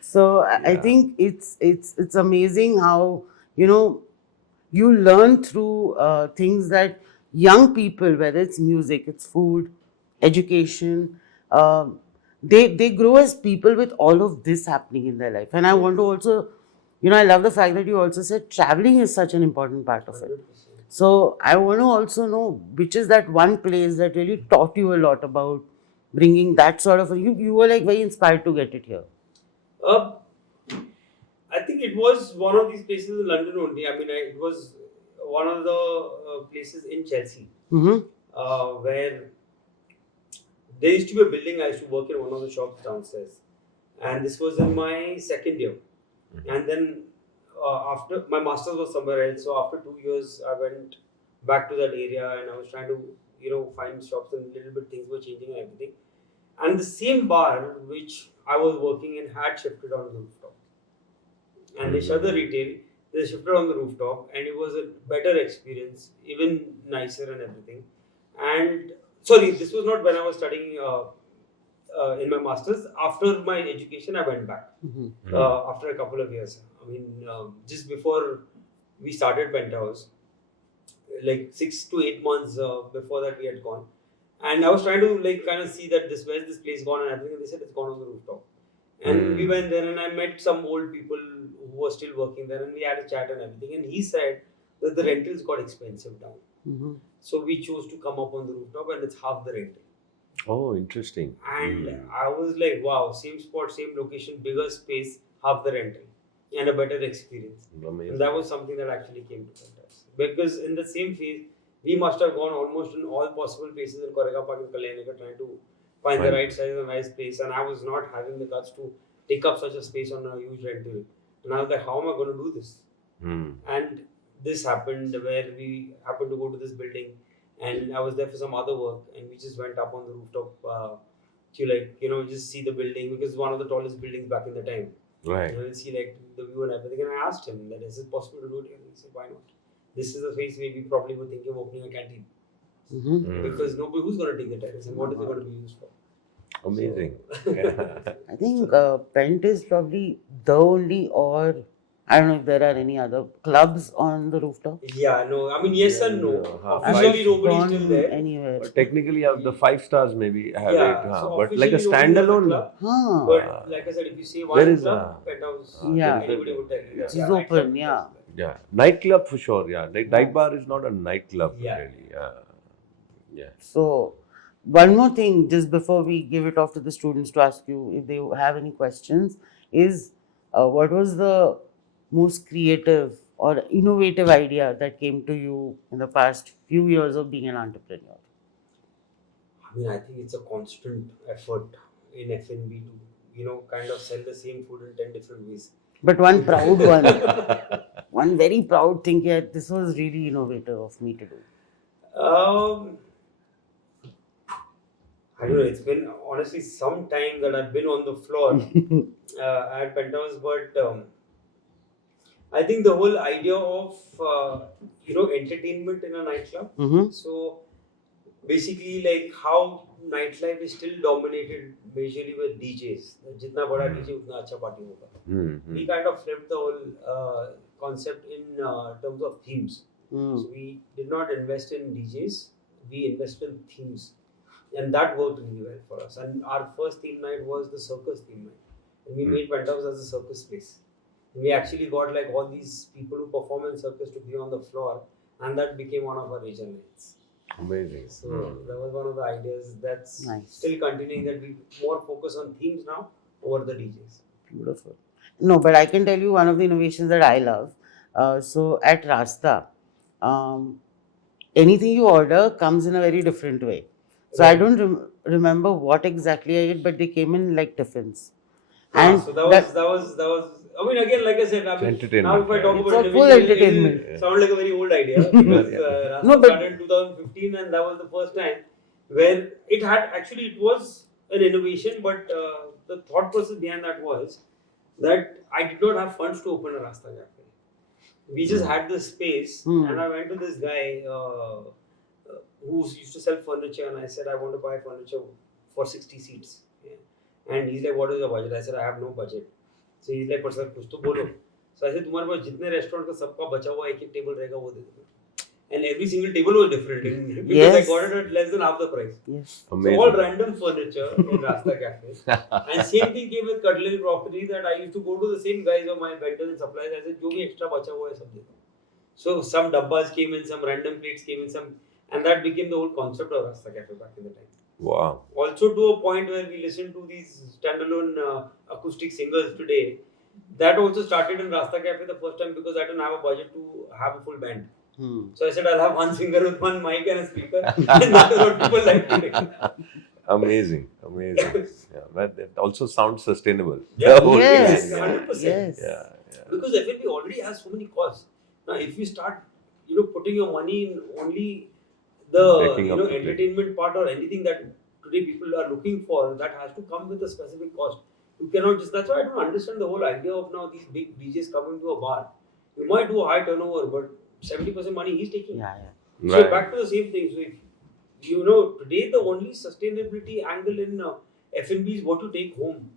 So I think it's amazing how you learn through things that young people, whether it's music, it's food, education, they grow as people with all of this happening in their life. And I want to also, I love the fact that you also said traveling is such an important part of it. 100%. So I want to also know which is that one place that really taught you a lot about bringing that sort of you were like very inspired to get it here. I think it was one of these places in London only. I mean, it was one of the places in Chelsea Mm-hmm. where there used to be a building. I used to work in one of the shops downstairs, and this was in my second year. And then after my master's was somewhere else, so after 2 years, I went back to that area, and I was trying to find shops, and little bit things were changing and everything. And the same bar which I was working in had shifted on the rooftop. And they shut the retail, they shifted on the rooftop, and it was a better experience, even nicer and everything. And sorry, this was not when I was studying in my masters. After my education, I went back after a couple of years. I mean, just before we started Penthouze, like 6 to 8 months before that, we had gone. And I was trying to like kind of see that where's this place gone and everything. They said it's gone on the rooftop. And we went there, and I met some old people who were still working there, and we had a chat and everything. And he said that the rentals got expensive down. Mm-hmm. So we chose to come up on the rooftop, and it's half the rental. Oh, interesting. And I was like, wow, same spot, same location, bigger space, half the rental, and a better experience. Amazing. And that was something that actually came to us. Because in the same phase, we must have gone almost in all possible places in Korega Park and Kalyanika trying to find the right size and nice place. And I was not having the guts to take up such a space on a huge rental. And I was like, how am I going to do this? And this happened where we happened to go to this building, and I was there for some other work, and we just went up on the rooftop to just see the building, because it's one of the tallest buildings back in the time. Right. And see like the view and everything. And I asked him that is it possible to do it here? And he said, why not? This is a place where we probably were thinking of opening a canteen. Because nobody who's going to take the terrace, and what is it going to be used for? Amazing. I think Pent is probably the only or I don't know if there are any other clubs on the rooftop. Yeah, no. I mean, yes and no. I've Officially, not nobody's still gone there. anywhere. But technically, the 5 stars maybe have it, Yeah, so but like a officially nobody has a standalone. club. Huh. But like I said, if you say There one is club, Penthouse, Yeah. anybody would tell you. Which Yeah, is nightclub open, is yeah. there. Yeah, nightclub for sure. Yeah, night bar is not a nightclub Yeah. really. Yeah. So, one more thing, just before we give it off to the students to ask you if they have any questions, is what was the most creative or innovative idea that came to you in the past few years of being an entrepreneur? I mean, I think it's a constant effort in F&B to, kind of sell the same food in 10 different ways. But one proud one, one very proud thing, yeah, this was really innovative of me to do. I don't know, it's been honestly some time that I've been on the floor at Penthouse, but I think the whole idea of, entertainment in a nightclub. Mm-hmm. So basically, like how nightlife is still dominated majorly with DJs. जितना बड़ा DJ उतना अच्छा party होगा. We kind of flipped the whole concept in terms of themes. So we did not invest in DJs, we invested in themes. And that worked really well for us. And our first theme night was the circus theme night. And we made Penthouse as a circus place. And we actually got like all these people who perform in circus to be on the floor. And that became one of our regional nights. Amazing. So that was one of the ideas that's Nice. still continuing, that we more focus on themes now over the DJs. Beautiful. No, but I can tell you one of the innovations that I love. So at Rasta, anything you order comes in a very different way. So I don't remember what exactly I ate, but they came in like tiffins. And so that was. I mean, again, like I said, I mean, now if I talk It's about a full innovation, entertainment. it'll sound like a very old idea because Rasta No, but- started in 2015, and that was the first time where it was an innovation, but the thought process behind that was that I did not have funds to open a Rasta cafe. We just had the space, and I went to this guy who used to sell furniture, and I said, I want to buy furniture for 60 seats. Yeah. And he's like, what is your budget? I said, I have no budget. So he's like, पर sir कुछ तो बोलो. So I said, तुम्हारे पास जितने restaurant का सबका बचा हुआ एक टेबल रहेगा वो दे देना. And every single table was different because I got it at less than half the price. Yes. Amazing. So all random furniture in Rasta Cafe. And same thing came with cutlery property, that I used to go to the same guys of my vendors and suppliers. I said, जो भी extra बचा हुआ है सब दे दो. So some dabbas came in, some random plates came in, and that became the whole concept of Rasta Cafe back in the time. Wow. Also to a point where we listen to these standalone acoustic singers today. That also started in Rasta Cafe the first time because I didn't have a budget to have a full band. So I said I'll have one singer with one mic and a speaker, and that is what people like today. Amazing. Yeah, but it also sounds sustainable. Yeah. The whole Yes. thing, 100%. Yes. Yeah. Because F&B already has so many costs. Now, if you start, putting your money in only the Taking up the plate. entertainment part or anything that today people are looking for, that has to come with a specific cost. You cannot just. That's why I don't understand the whole idea of now these big DJs coming to a bar. You might do a high turnover, but 70% money he's taking. Yeah. So Right. back to the same thing. So if today the only sustainability angle in F&B is what you take home.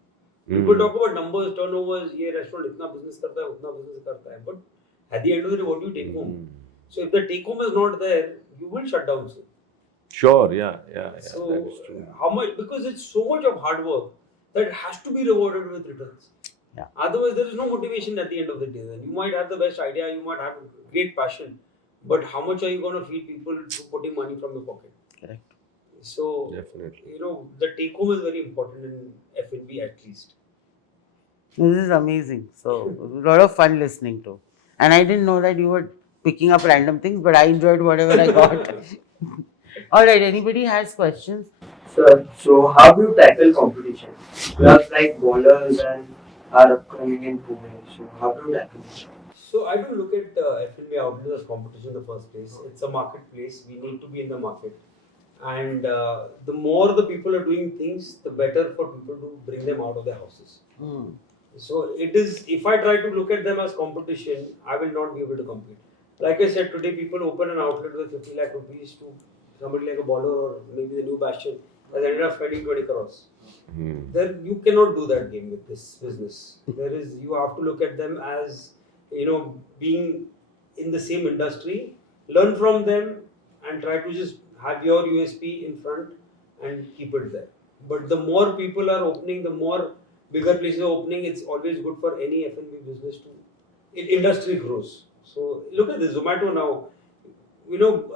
People talk about numbers, turnovers. ये restaurant इतना business करता है, उतना business करता है. But at the end of the day, what do you take home? So if the take home is not there, you will shut down soon. Sure. Yeah. So That is true. how much? Because it's so much of hard work that has to be rewarded with returns. Yeah. Otherwise, there is no motivation at the end of the day. Then you might have the best idea, you might have great passion, but how much are you going to feed people to putting money from your pocket? Correct. So Definitely. the take home is very important in F&B at least. This is amazing. So, a lot of fun listening to. And I didn't know that you were picking up random things, but I enjoyed whatever I got. All right, anybody has questions? Sure. So how do you tackle competition? Clubs like bowlers and are upcoming in Pune. So how do you tackle it? So I don't look at F&B outlet as competition in the first place. It's a marketplace. We need to be in the market. And the more the people are doing things, the better for people to bring them out of their houses. So it is, if I try to look at them as competition, I will not be able to compete. Like I said, today people open an outlet with 50 lakh rupees to somebody like a baller or maybe the new Bastion has ended up spending 20 crores. Then you cannot do that game with this business. You have to look at them as being in the same industry, learn from them and try to just have your USP in front and keep it there. But the more people are opening, the more bigger places are opening, it's always good for any F&B business to industry grows. So look at this Zomato now.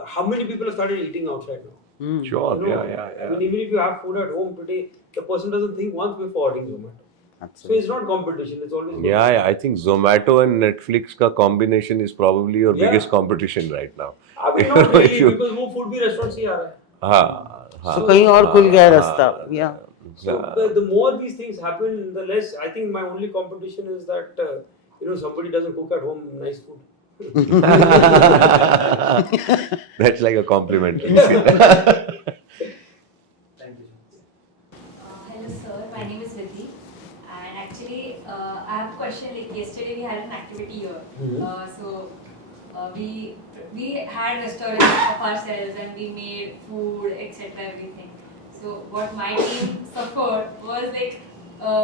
How many people have started eating outside now? Sure. I mean, even if you have food at home today, the person doesn't think once before ordering Zomato. So Absolutely. it's not competition. It's always good. Yeah, I think Zomato and Netflix ka combination is probably your Yeah. biggest competition right now. I mean, not really, because वो food भी restaurant से ही आ रहा है. हाँ, हाँ, So कहीं और खुल गया है हाँ, रास्ता. Yeah. So the more these things happen, the less. I think my only competition is that somebody doesn't cook at home nice food. That's like a compliment. Thank you. Hello sir, my name is Vidhi, and actually I have a question. Like yesterday we had an activity here, we had restaurants of ourselves and we made food, etc. Everything. So what my team suffered was like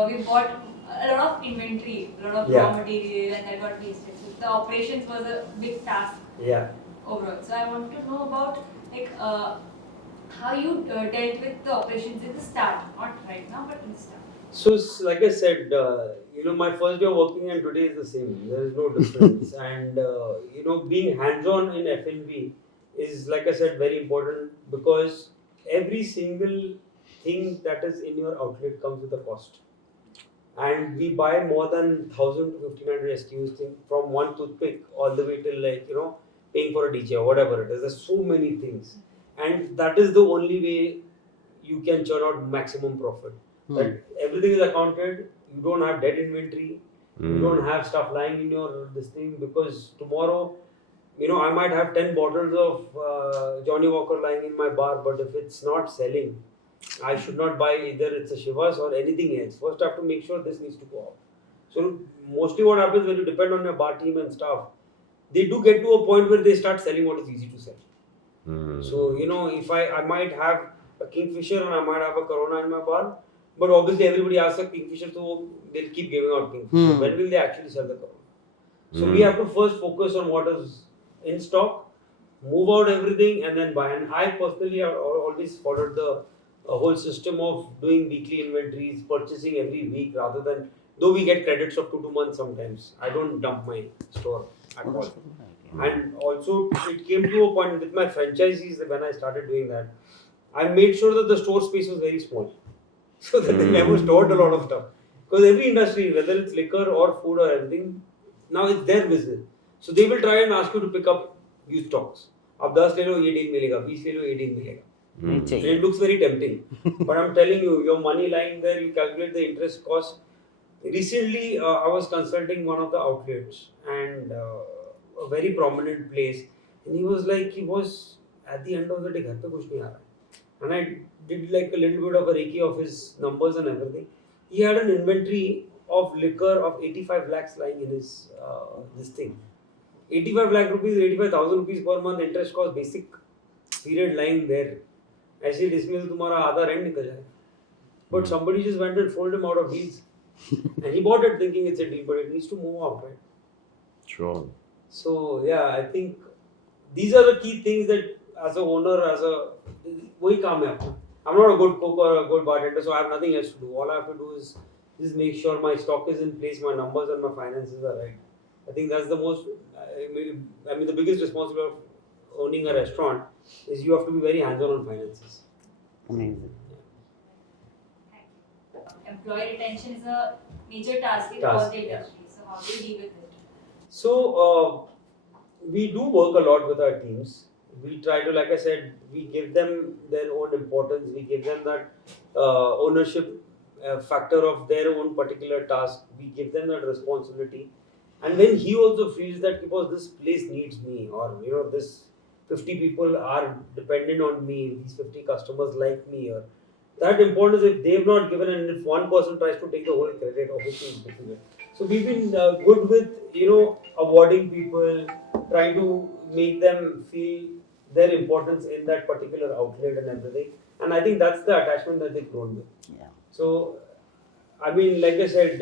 we bought a lot of inventory, a lot of raw material, and that got wasted. So the operations was a big task. Yeah. Overall. So I want to know about like how you dealt with the operations in the start, not right now, but in the start. So like I said, my first day of working and today is the same. There is no difference. And being hands-on in F&B is, like I said, very important because every single thing that is in your outlet comes with a cost. And we buy more than 1,000 to 1,500 SKUs from one toothpick all the way till paying for a DJ or whatever it is. There's so many things, and that is the only way you can churn out maximum profit. That everything is accounted. You don't have dead inventory. You don't have stuff lying in your this thing because tomorrow, I might have 10 bottles of Johnny Walker lying in my bar, but if it's not selling, I should not buy either it's a Shivas or anything else. First, I have to make sure this needs to go out. So, mostly what happens when you depend on your bar team and staff, they do get to a point where they start selling what is easy to sell. So, if I might have a Kingfisher and I might have a Corona in my bar, but obviously everybody asks a Kingfisher, so they'll keep giving out Kingfisher. When will they actually sell the Corona? So, we have to first focus on what is in stock, move out everything, and then buy. And I personally have always followed the whole system of doing weekly inventories, purchasing every week rather than, though we get credits of 2 months sometimes, I don't dump my store at all. And also, it came to a point with my franchisees that when I started doing that, I made sure that the store space was very small so that they never stored a lot of stuff. Because every industry, whether it's liquor or food or everything, now it's their business. So they will try and ask you to pick up used stocks. अब 10 ले लो ये deal मिलेगा, 20 ले लो ये deal मिलेगा. And it looks very tempting. But I'm telling you, your money lying there, you calculate the interest cost. Recently, I was consulting one of the outlets and a very prominent place, and he was at the end of the day, घर पे कुछ नहीं आ रहा. And I did like a little bit of a recce of his numbers and everything. He had an inventory of liquor of 85 lakhs lying in his this thing. 85 lakh rupees, 85,000 rupees per month interest cost basic period lying there. ऐसे dismiss तुम्हारा आधा rent निकल जाएगा. But somebody just went and sold him out of deals. And he bought it thinking it's a deal, but it needs to move out, right? Sure. So yeah, I think these are the key things that as a owner, वही काम है अपना. I'm not a good cook or a good bartender, so I have nothing else to do. All I have to do is just make sure my stock is in place, my numbers and my finances are right. I think that's the most, the biggest responsibility of owning a restaurant is you have to be very hands-on on finances. Amazing. Employee retention is a major task in all the industries. So how do you deal with it? So we do work a lot with our teams. We try to, like I said, we give them their own importance. We give them that ownership factor of their own particular task. We give them that responsibility. And when he also feels that because this place needs me, or this 50 people are dependent on me, these 50 customers like me, or that importance, if they've not given, and if one person tries to take the whole credit, obviously it's difficult. So we've been good with awarding people, trying to make them feel their importance in that particular outlet and everything. And I think that's the attachment that they've grown with. Yeah. So, like I said,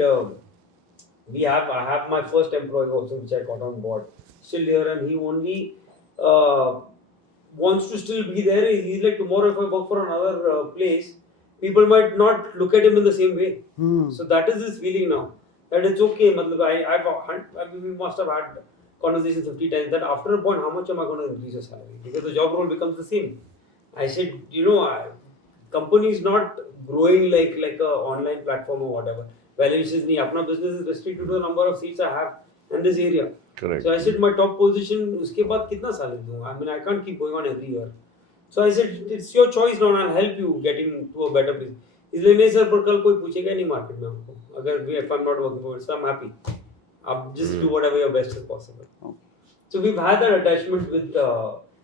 I have my first employee also, which I got on board, still there, and he only wants to still be there. He's like, tomorrow if I work for another place, people might not look at him in the same way. So that is his feeling now, that it's okay. We must have had conversations 50 times that after a point, how much am I going to increase your salary? Because the job role becomes the same. I said, company is not growing like a online platform or whatever. Valuations nahi, apna business is restricted to the number of seats I have in this area. Correct. So I said my top position, uske baad kitna salary दूंगा? I mean, I can't keep going on every year. So I said, it's your choice now, and I'll help you get into a better place. इसलिए नहीं sir, पर कल कोई पूछेगा नहीं market में हमको, अगर if I'm not working for it, so I'm happy. I'll just do whatever your best is possible. Okay. So we've had that attachment with,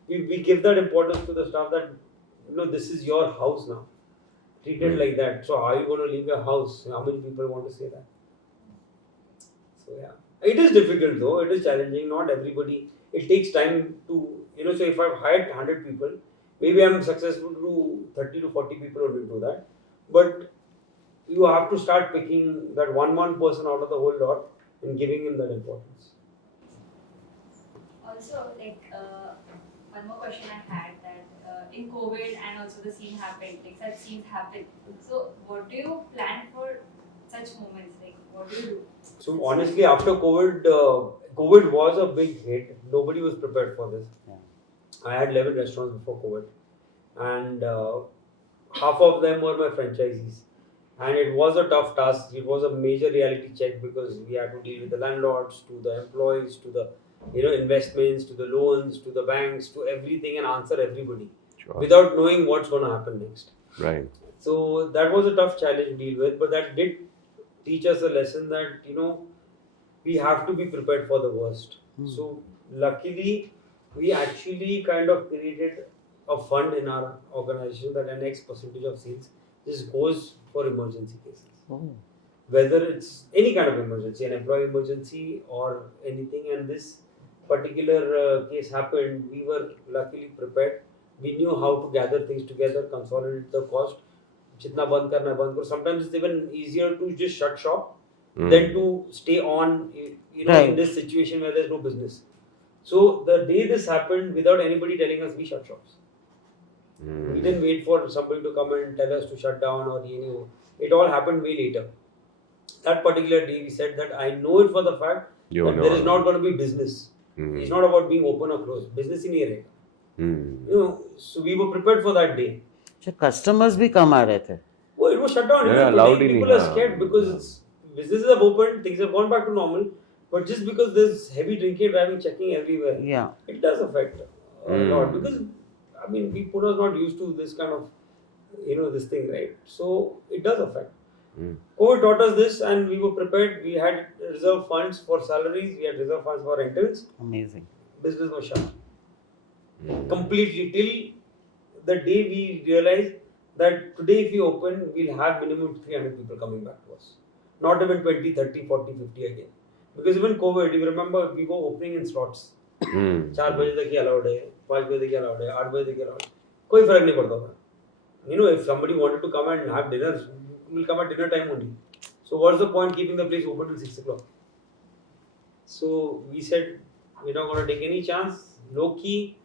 we give that importance to the staff that, this is your house now. Treat it like that. So are you going to leave your house? How many people want to say that? So yeah. It is difficult though, it is challenging. Not everybody, it takes time to, so if I've hired 100 people, maybe I'm successful to do 30 to 40 people will do that. But you have to start picking that one person out of the whole lot and giving him that importance. Also, one more question I had, that in COVID and also the scene happened, such scenes happen. So what do you plan for such moments? What do you do? So honestly, after COVID, COVID was a big hit. Nobody was prepared for this. Yeah. I had 11 restaurants before COVID, and half of them were my franchisees. And it was a tough task. It was a major reality check because we had to deal with the landlords, to the employees, to the investments, to the loans, to the banks, to everything, and answer everybody without knowing what's going to happen next. Right. So that was a tough challenge to deal with, but that did teach us a lesson that we have to be prepared for the worst. So luckily, we actually kind of created a fund in our organization that an X percentage of sales just goes for emergency cases. Whether it's any kind of emergency, an employee emergency or anything, and this particular case happened, we were luckily prepared. We knew how to gather things together, consolidate the cost. Jitna band karna hai, band karo. Sometimes it's even easier to just shut shop than to stay on, in this situation where there's no business. So the day this happened, without anybody telling us, we shut shops. We didn't wait for somebody to come and tell us to shut down or it all happened way later. That particular day, we said that I know it for the fact that there is not going to be business. It's not about being open or closed. Business in here. So we were prepared for that day. Customers भी कम आ रहे थे. Well, it was shut down. People are scared because businesses have opened, things have gone back to normal. But just because there's heavy drinking, driving, checking everywhere, it does affect a lot. Because people are not used to this kind of, this thing, right? So it does affect. COVID taught us this, and we were prepared. We had reserve funds for salaries, we had reserve funds for rentals. Amazing. Business was shut completely till the day we realized that today if we open, we'll have minimum 300 people coming back to us. Not even 20, 30, 40, 50 again. Because even COVID, you remember, we were opening in slots. 4 बजे तक ही allowed है, 5 बजे तक ही allowed है, 8 बजे तक ही allowed है. कोई फर्क नहीं पड़ता था. If somebody wanted to come and have dinner, will come at dinner time only. So what's the point keeping the place open till 6 o'clock? So we said, we're not going to take any chance. Low key,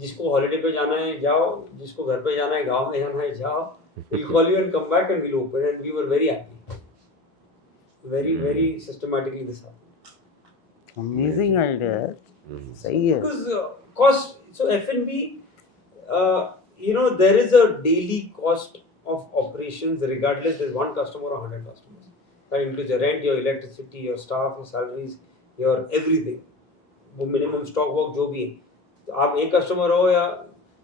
जिसको holiday पे जाना है जाओ, जिसको घर पे जाना है गांव में जाना है जाओ. We'll call you and come back and we'll open, and we were very happy. Very, very systematically this happened. Amazing idea. सही है. Because cost, so F&B, there is a daily cost of operations regardless there's one customer or 100 customers. That includes your rent, your electricity, your staff, your salaries, your everything. वो minimum stock work जो भी है. तो आप एक customer हो या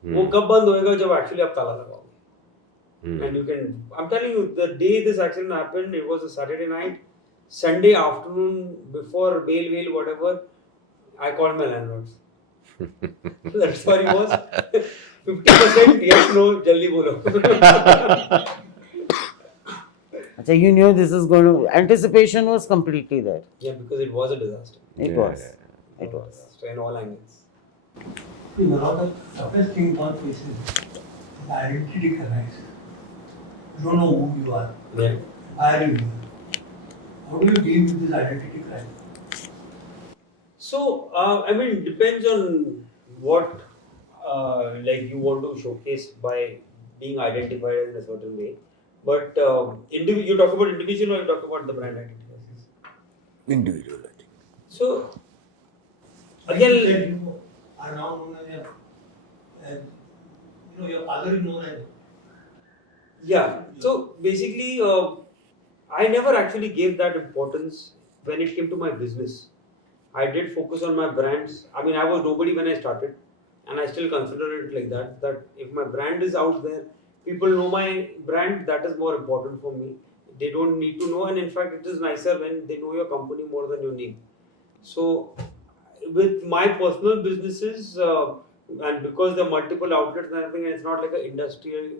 वो कब बंद होएगा जब actually आप ताला लगाओगे. And you can, I'm telling you, the day this accident happened, it was a Saturday night. Sunday afternoon, before bail, whatever, I called my landlords. That story was 50% yes, no, jaldi bolo. अच्छा, you knew this is going to, anticipation was completely there. Yeah, because it was a disaster. It was. It was. Disaster in all angles. One of the toughest things on faces is identity crisis. You don't know who you are. Yeah. Are you? How do you deal with this identity crisis? So, I mean, it depends on what like you want to showcase by being identified in a certain way. But you talk about individual or you talk about the brand identity? Individual, I think. So Like you again, said, you are now known as your father is known as. yeah. So basically, I never actually gave that importance when it came to my business. I did focus on my brands. I mean, I was nobody when I started, and I still consider it like that. That if my brand is out there, people know my brand. That is more important for me. They don't need to know, and in fact, it is nicer when they know your company more than your name. So, with my personal businesses, and because there are multiple outlets and everything, and it's not like an industrial,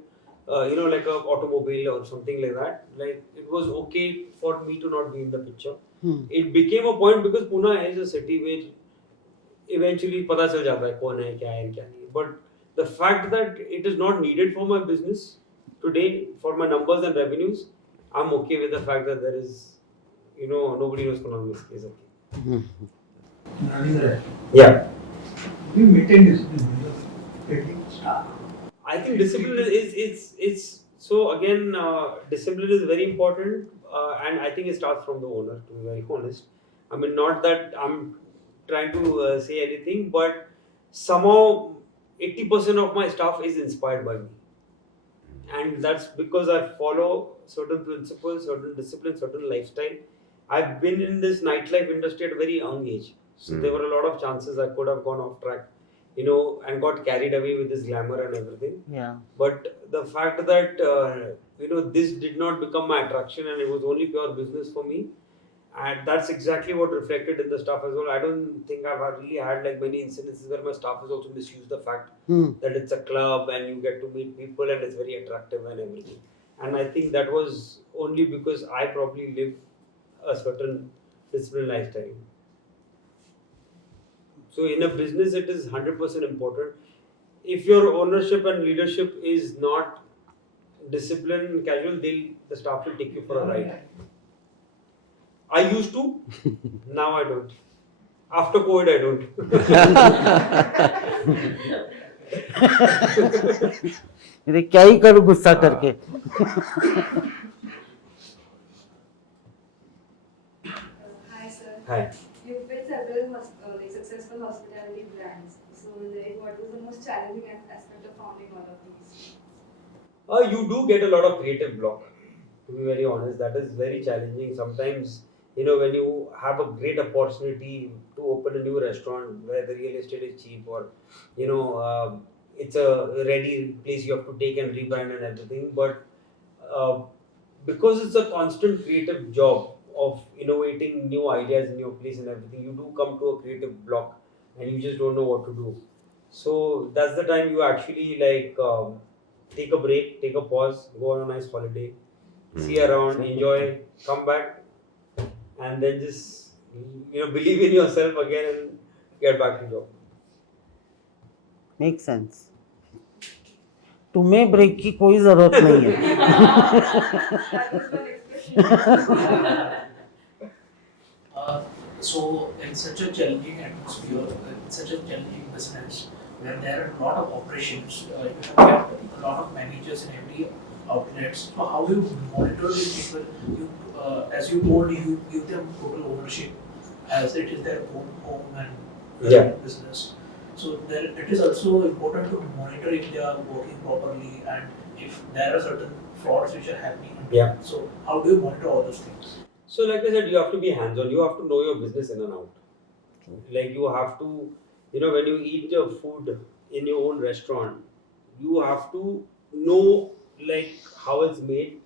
like a automobile or something like that. Like it was okay for me to not be in the picture. It became a point because Pune is a city where eventually पता चल जाता है कौन है क्या है क्या नहीं है. But the fact that it is not needed for my business today for my numbers and revenues, I'm okay with the fact that there is, nobody knows Kunal Mhaske is okay. Running the restaurant. Yeah. Do you maintain discipline when you're getting staff? I think discipline is so again discipline is very important, and I think it starts from the owner. To be very honest, I mean not that I'm trying to say anything, but somehow 80% of my staff is inspired by me, and that's because I follow certain principles, certain discipline, certain lifestyle. I've been in this nightlife industry at a very young age, so there were a lot of chances I could have gone off track, and got carried away with this glamour and everything. Yeah. But the fact that this did not become my attraction and it was only pure business for me, and that's exactly what reflected in the staff as well. I don't think I've really had like many incidences where my staff has also misused the fact that it's a club and you get to meet people and it's very attractive and everything. And I think that was only because I probably live a certain disciplined lifestyle. So in a business, it is 100% important. If your ownership and leadership is not disciplined and casual, the staff will take you for a ride. I used to, now I don't. After COVID, I don't. अरे क्या ही करूँ गुस्सा करके. Hi, sir. Hi. You've built several successful hospitality brands. So, what was the most challenging aspect of founding all of these? You do get a lot of creative block. To be very honest, that is very challenging. Sometimes, when you have a great opportunity to open a new restaurant where the real estate is cheap, or it's a ready place you have to take and rebrand and everything. But uh, because it's a constant creative job of innovating new ideas in your place and everything, you do come to a creative block and you just don't know what to do. So that's the time you actually take a break, take a pause, go on a nice holiday, see around, enjoy, come back, and then just believe in yourself again and get back to job. Makes sense. तुम्हें break की कोई जरूरत नहीं है. That was my next question. So, in such a challenging atmosphere, in such a challenging business, where there are a lot of operations, you have kept a lot of managers in every outlet. So, how you monitor these people? As you told, you give them total ownership, as it is their own home and business. So, it is also important to monitor if they are working properly and if there are certain frauds which are happening. Yeah. So, how do you monitor all those things? So, like I said, you have to be hands-on. You have to know your business in and out. Like you have to, when you eat your food in your own restaurant, you have to know like how it's made,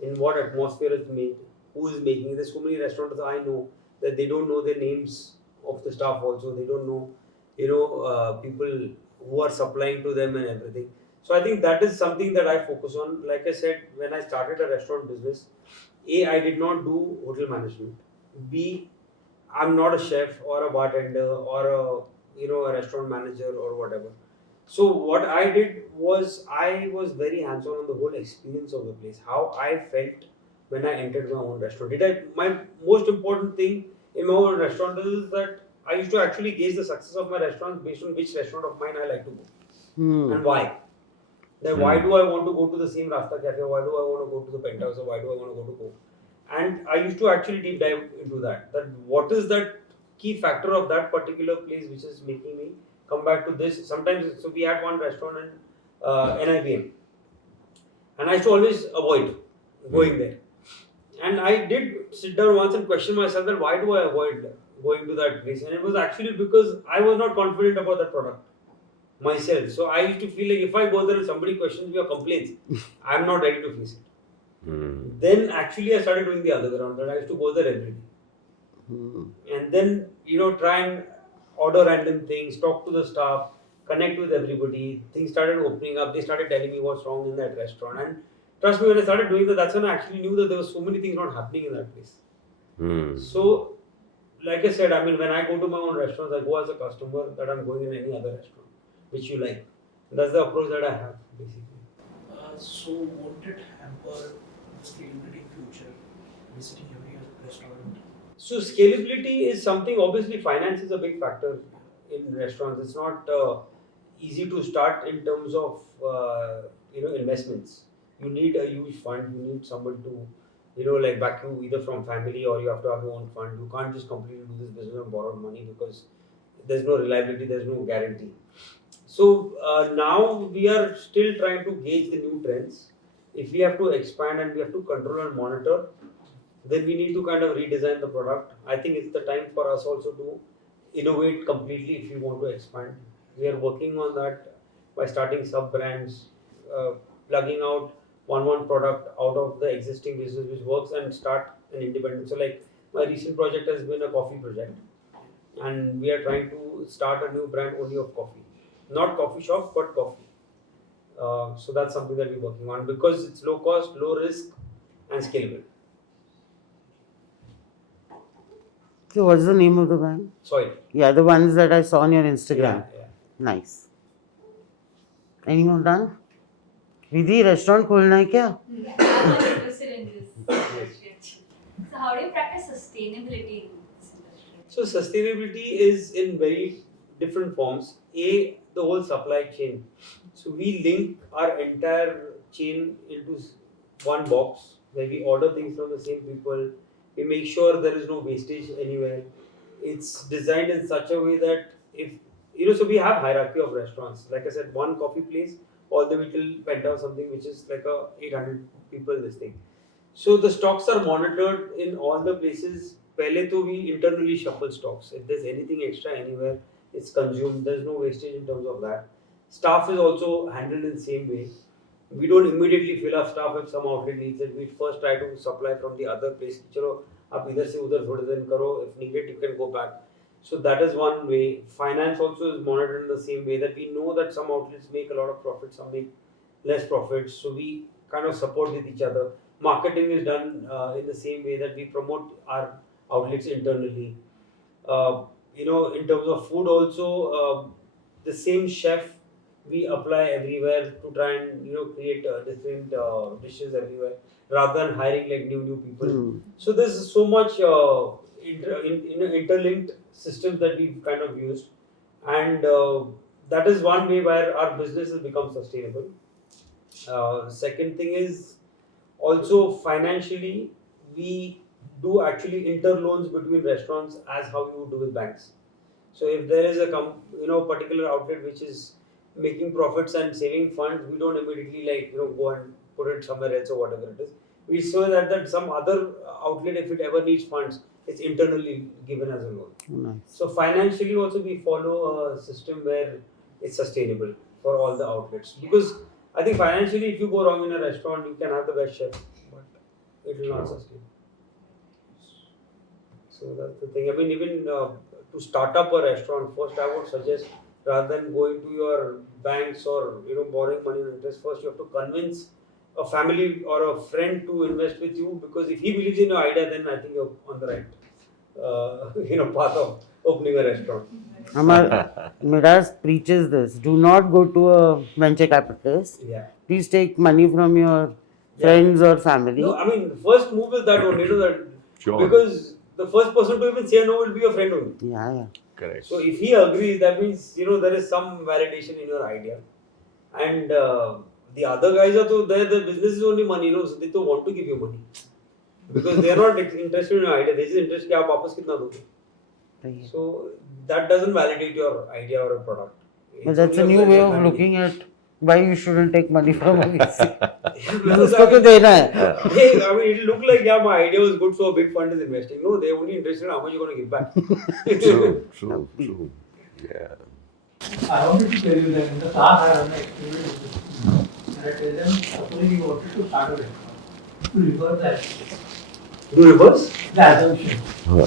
in what atmosphere it's made, who is making it. There's so many restaurants I know that they don't know the names of the staff. Also, they don't know, people who are supplying to them and everything. So I think that is something that I focus on. Like I said, when I started a restaurant business, I did not do hotel management. B, I'm not a chef or a bartender or a restaurant manager or whatever. So what I did was I was very hands-on the whole experience of the place, how I felt when I entered my own restaurant. My most important thing in my own restaurant is that I used to actually gauge the success of my restaurant based on which restaurant of mine I like to go and why. Then why do I want to go to the same Rasta Cafe? Why do I want to go to the Penthouse? Or why do I want to go to Coke? And I used to actually deep dive into that. That what is that key factor of that particular place which is making me come back to this? Sometimes, so we had one restaurant in NIBM, and I used to always avoid going there. And I did sit down once and question myself that why do I avoid going to that place? And it was actually because I was not confident about that product myself. So I used to feel like if I go there and somebody questions me or complains, I'm not ready to face it. Then actually I started doing the other ground, that I used to go there every day. And then, try and order random things, talk to the staff, connect with everybody. Things started opening up. They started telling me what's wrong in that restaurant. And trust me, when I started doing that, that's when I actually knew that there were so many things not happening in that place. So, like I said, when I go to my own restaurants, I go as a customer that I'm going in any other restaurant, which you like. That's the approach that I have, basically. So won't it hamper the scalability in future, visiting every restaurant? So scalability is something, obviously finance is a big factor in restaurants. It's not easy to start in terms of investments. You need a huge fund, you need someone to like back you either from family, or you have to have your own fund. You can't just completely do this business on borrowed money because there's no reliability, there's no guarantee. So now we are still trying to gauge the new trends. If we have to expand and we have to control and monitor, then we need to kind of redesign the product. I think it's the time for us also to innovate completely if we want to expand. We are working on that by starting sub brands, plugging out one product out of the existing business which works and start an independent. So like my recent project has been a coffee project, and we are trying to start a new brand only of coffee, not coffee shops but coffee. So that's something that we're working on because it's low cost, low risk, and scalable. So what's the name of the brand? Soil. Yeah, the ones that I saw on your Instagram. Yeah. Nice. Any more done? Vidhi, restaurant खोलना है क्या? I'm interested in this industry. So how do you practice sustainability in this industry? So sustainability is in very different forms. The whole supply chain. So we link our entire chain into one box where we order things from the same people. We make sure there is no wastage anywhere. It's designed in such a way that if so we have hierarchy of restaurants. Like I said, one coffee place all the way till Penthouse, something which is like a 800 people this thing. So the stocks are monitored in all the places. Pehle to we internally shuffle stocks. If there's anything extra anywhere, it's consumed. There's no wastage in terms of that. Staff is also handled in the same way. We don't immediately fill up staff if some outlet needs it. We first try to supply from the other place. Chalo, आप इधर से उधर थोड़े दिन करो. If needed, you can go back. So that is one way. Finance also is monitored in the same way, that we know that some outlets make a lot of profit, some make less profits. So we kind of support with each other. Marketing is done in the same way, that we promote our outlets internally. In terms of food also, the same chef we apply everywhere to try and create different dishes everywhere, rather than hiring like new people. So there's so much interlinked systems that we've kind of used, and that is one way where our business has become sustainable. Second thing is also financially, we do actually interloans between restaurants as how you would do with banks. So if there is a particular outlet which is making profits and saving funds, we don't immediately go and put it somewhere else or whatever it is. We saw that some other outlet, if it ever needs funds, it's internally given as a loan. Nice. So financially also we follow a system where it's sustainable for all the outlets. Because I think financially, if you go wrong in a restaurant, you can have the best chef, but it will not sustain. So that's the thing. Even to start up a restaurant, first I would suggest, rather than going to your banks or borrowing money on interest, first you have to convince a family or a friend to invest with you, because if he believes in your idea, then I think you're on the right path of opening a restaurant. Midas preaches this. Do not go to a venture capitalist. Yeah. Please take money from your friends or family. No, I mean, the first move is that one, that Sure. because the first person to even say no will be your friend only. Yeah. Correct. So if he agrees, that means there is some validation in your idea, and the other guys are so the business is only money, so they don't want to give you money because they are not interested in your idea. They just interested कि आप वापस कितना दोगे. Right. So that doesn't validate your idea or a product. But It's that's a only new way friends of and looking at why you shouldn't take money from a VC. family. उसको तो देना है. Hey, I mean, it look like my idea was good, so a big fund is investing. No, they're only interested in how much you're going to give back. True. Yeah. I wanted to tell you that in the past I have an experience with this. And I tell them, supposing you wanted to start a restaurant, to reverse that, Do reverse? the assumption.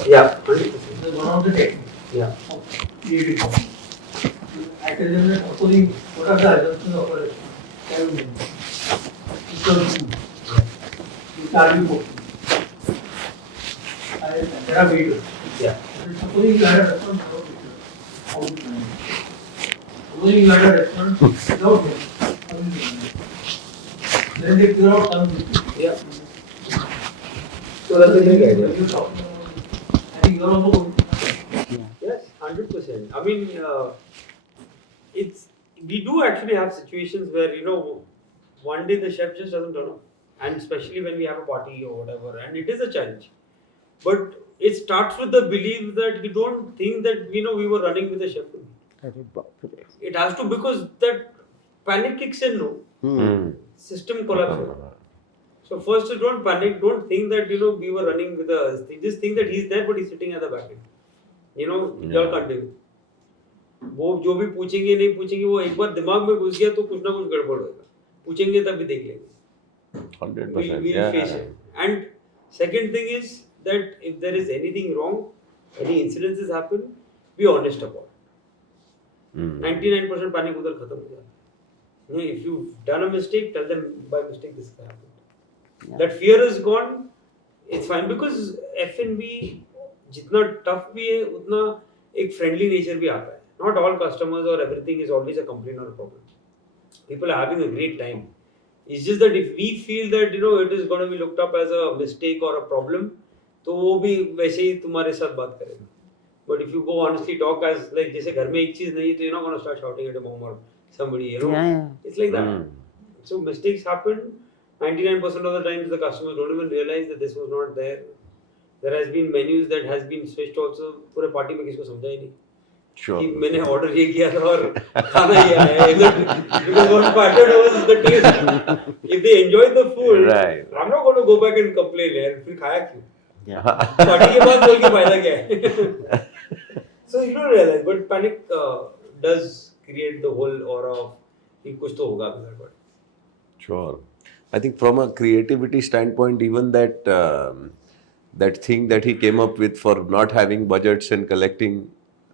Yeah. This is one of the techniques Yeah. of creative thinking. I tell them that supposing, what are the assumptions of a restaurant? Acumen. You serve food. You charge you for food. And there are waiters. Yeah. And supposing you had a restaurant without waiters, how would you manage? Supposing you had a restaurant without waiters, how would you manage? Then they figure out some mistake. Yeah. So that's a great idea. You're talking about, I think you're also going to. Yes, 100%. I mean, we do actually have situations where one day the chef just doesn't turn up, and especially when we have a party or whatever, and it is a challenge. But it starts with the belief that we don't think that we were running with a chef. It has to, because that panic kicks in. No, system collapses. So first, don't panic. Don't think that we were running with a thing. Just think that he's there, but he's sitting at the back end. Y'all can't do it. वो जो भी पूछेंगे नहीं पूछेंगे, वो एक बार दिमाग में घुस गया तो कुछ ना कुछ गड़बड़ होगा. पूछेंगे तब भी देख लेंगे. 100%. We'll face it. And second thing is that if there is anything wrong, any incidences happen, be honest about it. 99% panic उधर खत्म हो जाता है. If you've done a mistake, tell them by mistake this happened. Yeah. That fear is gone. It's fine, because F&B जितना tough भी है उतना एक friendly nature भी आता है. Not all customers or everything is always a complaint or a problem. People are having a great time. It's just that if we feel that it is going to be looked up as a mistake or a problem, तो वो भी वैसे ही तुम्हारे साथ बात करेगा. But if you go honestly talk as like जैसे घर में एक चीज नहीं तो you're not going to start shouting at your mom or somebody. Yeah. It's like that. So mistakes happen. 99% of the times the customers don't even realize that this was not there. There has been menus that has been switched also. पूरे party में किसी को समझा ही नहीं. Sure. कि मैंने order ये किया था और खाना ये आया है. Because what mattered was the taste. If they enjoyed the food, Right. I'm not going to go back and complain यार. फिर खाया क्यों? Yeah. पार्टी के बाद बोल के फायदा क्या है? So you don't realize, but panic does create the whole aura of कि कुछ तो होगा अंदर. But Sure. I think from a creativity standpoint, even that thing that he came up with for not having budgets and collecting,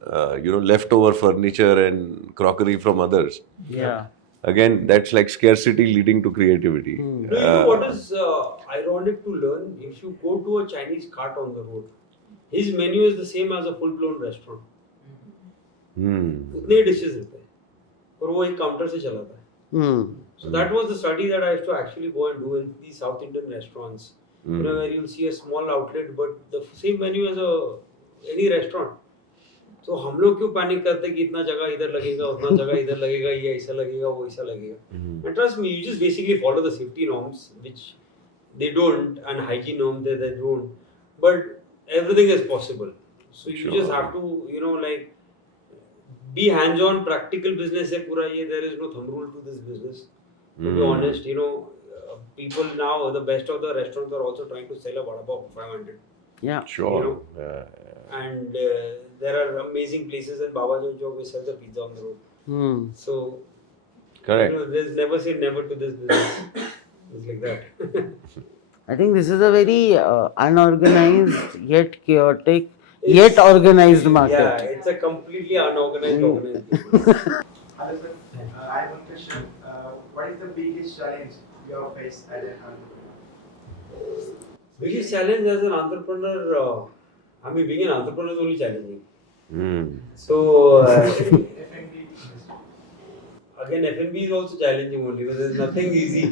leftover furniture and crockery from others. Yeah. Again, that's like scarcity leading to creativity. do you know what is ironic to learn? If you go to a Chinese cart on the road, his menu is the same as a full-blown restaurant. उतने dishes रहते हैं, और वो एक counter से चलाता है. So that was the study that I used to actually go and do in these South Indian restaurants. Where you'll see a small outlet, but the same menu as any restaurant. So हम लोग क्यों panic करते हैं कि इतना जगह इधर लगेगा, उतना जगह इधर लगेगा, ये ऐसा लगेगा, वो ऐसा लगेगा. And trust me, you just basically follow the safety norms, which they don't, and hygiene norms they don't. But everything is possible. So you just have to, like, be hands-on, practical business है पूरा ये. There is no thumb rule to this business. To be honest, people now, the best of the restaurants are also trying to sell a vada pav for 500. Yeah. Sure. And there are amazing places in Baba Jojo who sells a pizza on the road. So, Correct. there's never say never to this business. It's like that. I think this is a very unorganized yet chaotic yet organized market. Yeah, it's a completely unorganized organized business. Hello sir, I have one question. What is the biggest challenge you have faced as an entrepreneur? Biggest challenge as an entrepreneur, being an entrepreneur is only challenging. So, F&B industry. again, F&B is also challenging only, because there's nothing easy.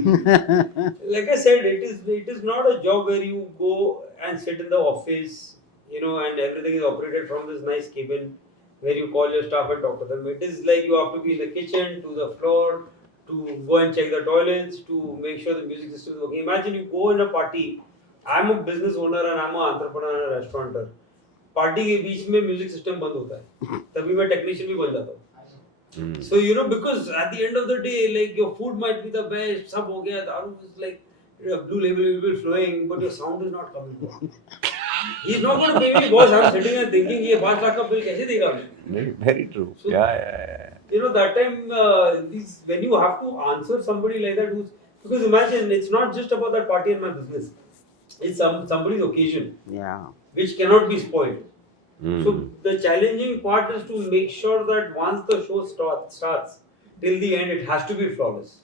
Like I said, it is not a job where you go and sit in the office, and everything is operated from this nice cabin where you call your staff and talk to them. It is like you have to be in the kitchen, to the floor, to go and check the toilets, to make sure the music system is working. Imagine you go in a party. I'm a business owner and I'm an entrepreneur and a restaurateur. Party के बीच में music system बंद होता है, तभी मैं technician भी बन जाता हूँ. So because at the end of the day, like, your food might be the best, सब हो गया, दारू is like blue label will be flowing, but your sound is not coming. He's not going to pay me, boss. I'm sitting and thinking, ये 5 लाख का bill कैसे देगा? Very true. So, Yeah. That time, when you have to answer somebody like that, because imagine, it's not just about that party and my business. It's somebody's occasion, Yeah. which cannot be spoiled. So the challenging part is to make sure that once the show starts till the end, it has to be flawless.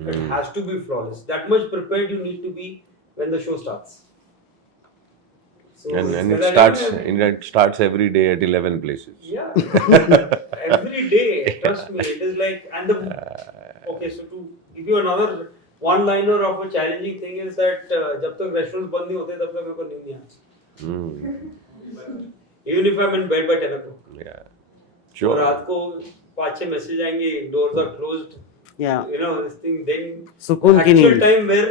It has to be flawless. That much prepared you need to be when the show starts. So And it starts every day at 11 places. Yeah, every day. Trust me, it is like, okay. So to give you another one-liner of a challenging thing is that जब तक restaurants बंद नहीं होते तब तक मेरे को नींद नहीं आती. Even if I'm in bed by 10 o'clock. Yeah. Sure. रात को 5-6 मैसेज आएंगे, doors are closed. Yeah. This thing, then सुकून की actual नींद. time where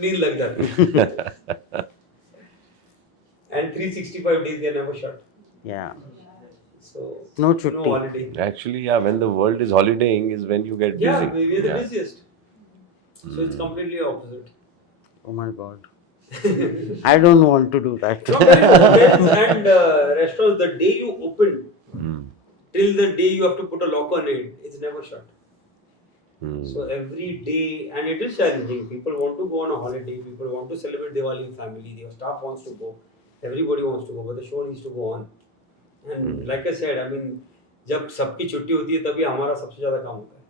नींद लग जाती. And 365 days they are never shut. Yeah. So No no chutti. holiday. Actually, yeah, when the world is holidaying is when you get busy. Yeah, we're the Yeah. busiest. So it's completely opposite. Oh my God. I don't want to do that. No, hotels and restaurants, the day you open till the day you have to put a lock on it, it's never shut. So every day, and it is challenging. People want to go on a holiday. People want to celebrate Diwali with family. Their staff wants to go. Everybody wants to go, but the show needs to go on. And like I said, I mean, जब सबकी छुट्टी होती है तभी हमारा सबसे ज़्यादा काम होता है.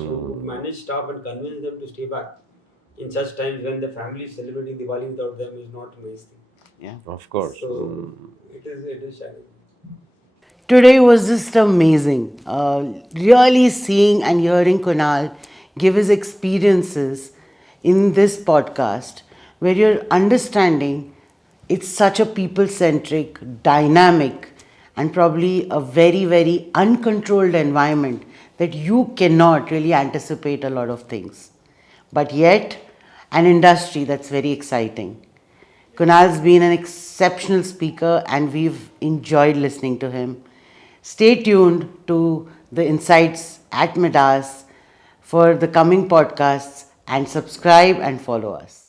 So to manage staff and convince them to stay back in such times when the family is celebrating Diwali without them is not a nice thing. Yeah. Of course. So it is challenging. Today was just amazing. Really seeing and hearing Kunal give his experiences in this podcast, where you're understanding it's such a people-centric, dynamic, and probably a very, very uncontrolled environment that you cannot really anticipate a lot of things. But yet, an industry that's very exciting. Kunal's been an exceptional speaker and we've enjoyed listening to him. Stay tuned to the insights at Midas for the coming podcasts and subscribe and follow us.